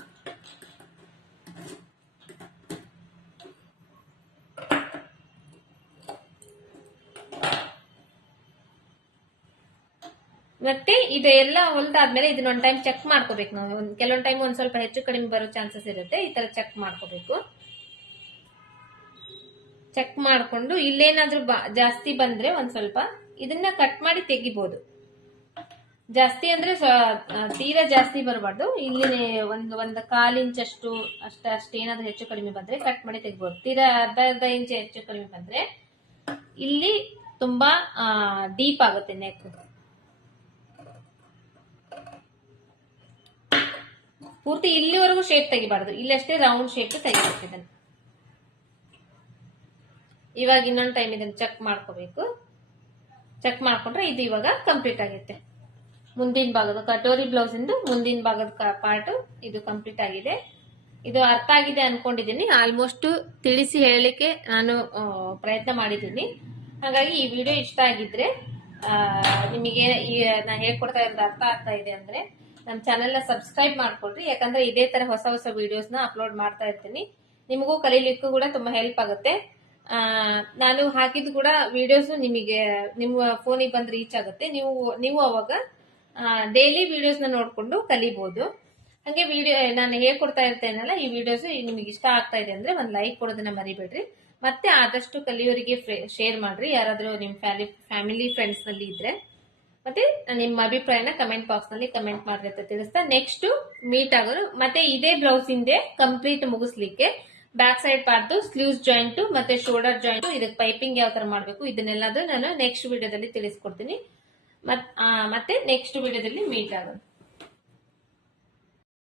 ಮತ್ತೆ ಇದೆಲ್ಲ ಹೊಲ್ದಾದ್ಮೇಲೆ ಇದನ್ನ ಒಂದ್ ಟೈಮ್ ಚೆಕ್ ಮಾಡ್ಕೋಬೇಕು ನಾವು. ಕೆಲವೊಂದ್ ಟೈಮ್ ಒಂದ್ ಸ್ವಲ್ಪ ಹೆಚ್ಚು ಕಡಿಮೆ ಬರೋ ಚಾನ್ಸಸ್ ಇರುತ್ತೆ. ಈ ತರ ಚೆಕ್ ಮಾಡ್ಕೋಬೇಕು. ಚೆಕ್ ಮಾಡ್ಕೊಂಡು ಇಲ್ಲೇನಾದ್ರೂ ಜಾಸ್ತಿ ಬಂದ್ರೆ ಒಂದ್ ಸ್ವಲ್ಪ ಇದನ್ನ ಕಟ್ ಮಾಡಿ ತೆಗಿಬಹುದು. ಜಾಸ್ತಿ ಅಂದ್ರೆ ತೀರಾ ಜಾಸ್ತಿ ಬರಬಾರ್ದು. ಇಲ್ಲಿ ಒಂದು 1/4 ಇಂಚ್ ಅಷ್ಟೇನಾದ್ರೂ ಹೆಚ್ಚು ಕಡಿಮೆ ಬಂದ್ರೆ ಕಟ್ ಮಾಡಿ ತೆಗಿಬಹುದು. ತೀರಾ ಅರ್ಧ ಇಂಚ್ ಹೆಚ್ಚು ಕಡಿಮೆ ಬಂದ್ರೆ ಇಲ್ಲಿ ತುಂಬಾ ಡೀಪ್ ಆಗುತ್ತೆ ನೆಕ್. ಪೂರ್ತಿ ಇಲ್ಲಿವರೆಗೂ ಶೇಪ್ ತೆಗಿಬಾರ್ದು. ಇಲ್ಲಷ್ಟೇ ರೌಂಡ್ ಶೇಪ್ ತೆಗಿಬೇಕು ಇದನ್ನ. ಇವಾಗ ಇನ್ನೊಂದು ಟೈಮ್ ಇದನ್ನ ಚೆಕ್ ಮಾಡ್ಕೋಬೇಕು. ಚೆಕ್ ಮಾಡ್ಕೊಂಡ್ರೆ ಇದು ಇವಾಗ ಕಂಪ್ಲೀಟ್ ಆಗುತ್ತೆ. ಮುಂದಿನ ಭಾಗದ ಕಟೋರಿ ಬ್ಲೌಸ್ ಇಂದು ಮುಂದಿನ ಭಾಗದ ಪಾರ್ಟ್ ಇದು ಕಂಪ್ಲೀಟ್ ಆಗಿದೆ. ಇದು ಅರ್ಥ ಆಗಿದೆ ಅನ್ಕೊಂಡಿದ್ದೀನಿ. ಆಲ್ಮೋಸ್ಟ್ ತಿಳಿಸಿ ಹೇಳಲಿಕ್ಕೆ ನಾನು ಪ್ರಯತ್ನ ಮಾಡಿದ್ದೀನಿ. ಹಾಗಾಗಿ ಈ ವಿಡಿಯೋ ಇಷ್ಟ ಆಗಿದ್ರೆ ನಿಮಗೆ ನಾನು ಹೇಳ್ಕೊಡ್ತಾ ಇರೋದು ಅರ್ಥ ಆಗ್ತಾ ಇದೆ ಅಂದ್ರೆ ನಮ್ಮ ಚಾನೆಲ್ ನ ಸಬ್ಸ್ಕ್ರೈಬ್ ಮಾಡ್ಕೊಳ್ರಿ. ಯಾಕಂದ್ರೆ ಇದೇ ತರ ಹೊಸ ವಿಡಿಯೋಸ್ ನ ಅಪ್ಲೋಡ್ ಮಾಡ್ತಾ ಇರ್ತೀನಿ. ನಿಮಗೂ ಕಲೀಲಿಕ್ಕೂ ಕೂಡ ತುಂಬಾ ಹೆಲ್ಪ್ ಆಗುತ್ತೆ. ನಾನು ಹಾಕಿದ್ದು ಕೂಡ ವಿಡಿಯೋಸ್ ನಿಮಗೆ ನಿಮ್ಮ ಫೋನಿಗೆ ಬಂದು ರೀಚ್ ಆಗುತ್ತೆ. ನೀವು ಅವಾಗ ಡೈಲಿ ವಿಡಿಯೋಸ್ ನ ನೋಡ್ಕೊಂಡು ಕಲಿಬಹುದು. ಹಂಗೆ ವಿಡಿಯೋ ನಾನು ಹೇಳ್ಕೊಡ್ತಾ ಇರ್ತೇನಲ್ಲ, ಈ ವಿಡಿಯೋಸ್ ನಿಮಗೆ ಇಷ್ಟ ಆಗ್ತಾ ಇದೆ ಅಂದ್ರೆ ಒಂದು ಲೈಕ್ ಕೊಡೋದನ್ನ ಮರಿಬೇಡ್ರಿ. ಮತ್ತೆ ಆದಷ್ಟು ಕಲಿಯೋರಿಗೆ ಶೇರ್ ಮಾಡ್ರಿ, ಯಾರಾದ್ರೂ ನಿಮ್ ಫ್ಯಾಮಿಲಿ ಫ್ರೆಂಡ್ಸ್ ನಲ್ಲಿ ಇದ್ರೆ. ಮತ್ತೆ ನಿಮ್ಮ ಅಭಿಪ್ರಾಯನ ಕಮೆಂಟ್ ಬಾಕ್ಸ್ ನಲ್ಲಿ ಕಮೆಂಟ್ ಮಾಡ್ರಿ ಅಂತ ತಿಳಿಸ್ತಾ ನೆಕ್ಸ್ಟ್ ಮೀಟ್ ಆಗೋದು. ಮತ್ತೆ ಇದೇ ಬ್ಲೌಸ್ ಹಿಂದೆ ಕಂಪ್ಲೀಟ್ ಮುಗಿಸ್ಲಿಕ್ಕೆ back side part, sleeves joint ಮತ್ತೆ ಶೋಲ್ಡರ್ ಜಾಯಿಂಟ್, ಇದಕ್ಕೆ ಪೈಪಿಂಗ್ ಯಾವ ತರ ಮಾಡ್ಬೇಕು ಇದನ್ನೆಲ್ಲದೂ ನಾನು ನೆಕ್ಸ್ಟ್ ವಿಡಿಯೋದಲ್ಲಿ ತಿಳಿಸ್ಕೊಡ್ತೀನಿ. ಮತ್ತೆ ನೆಕ್ಸ್ಟ್ ವಿಡಿಯೋದಲ್ಲಿ ಮೀಟ್ ಆಗೋದು.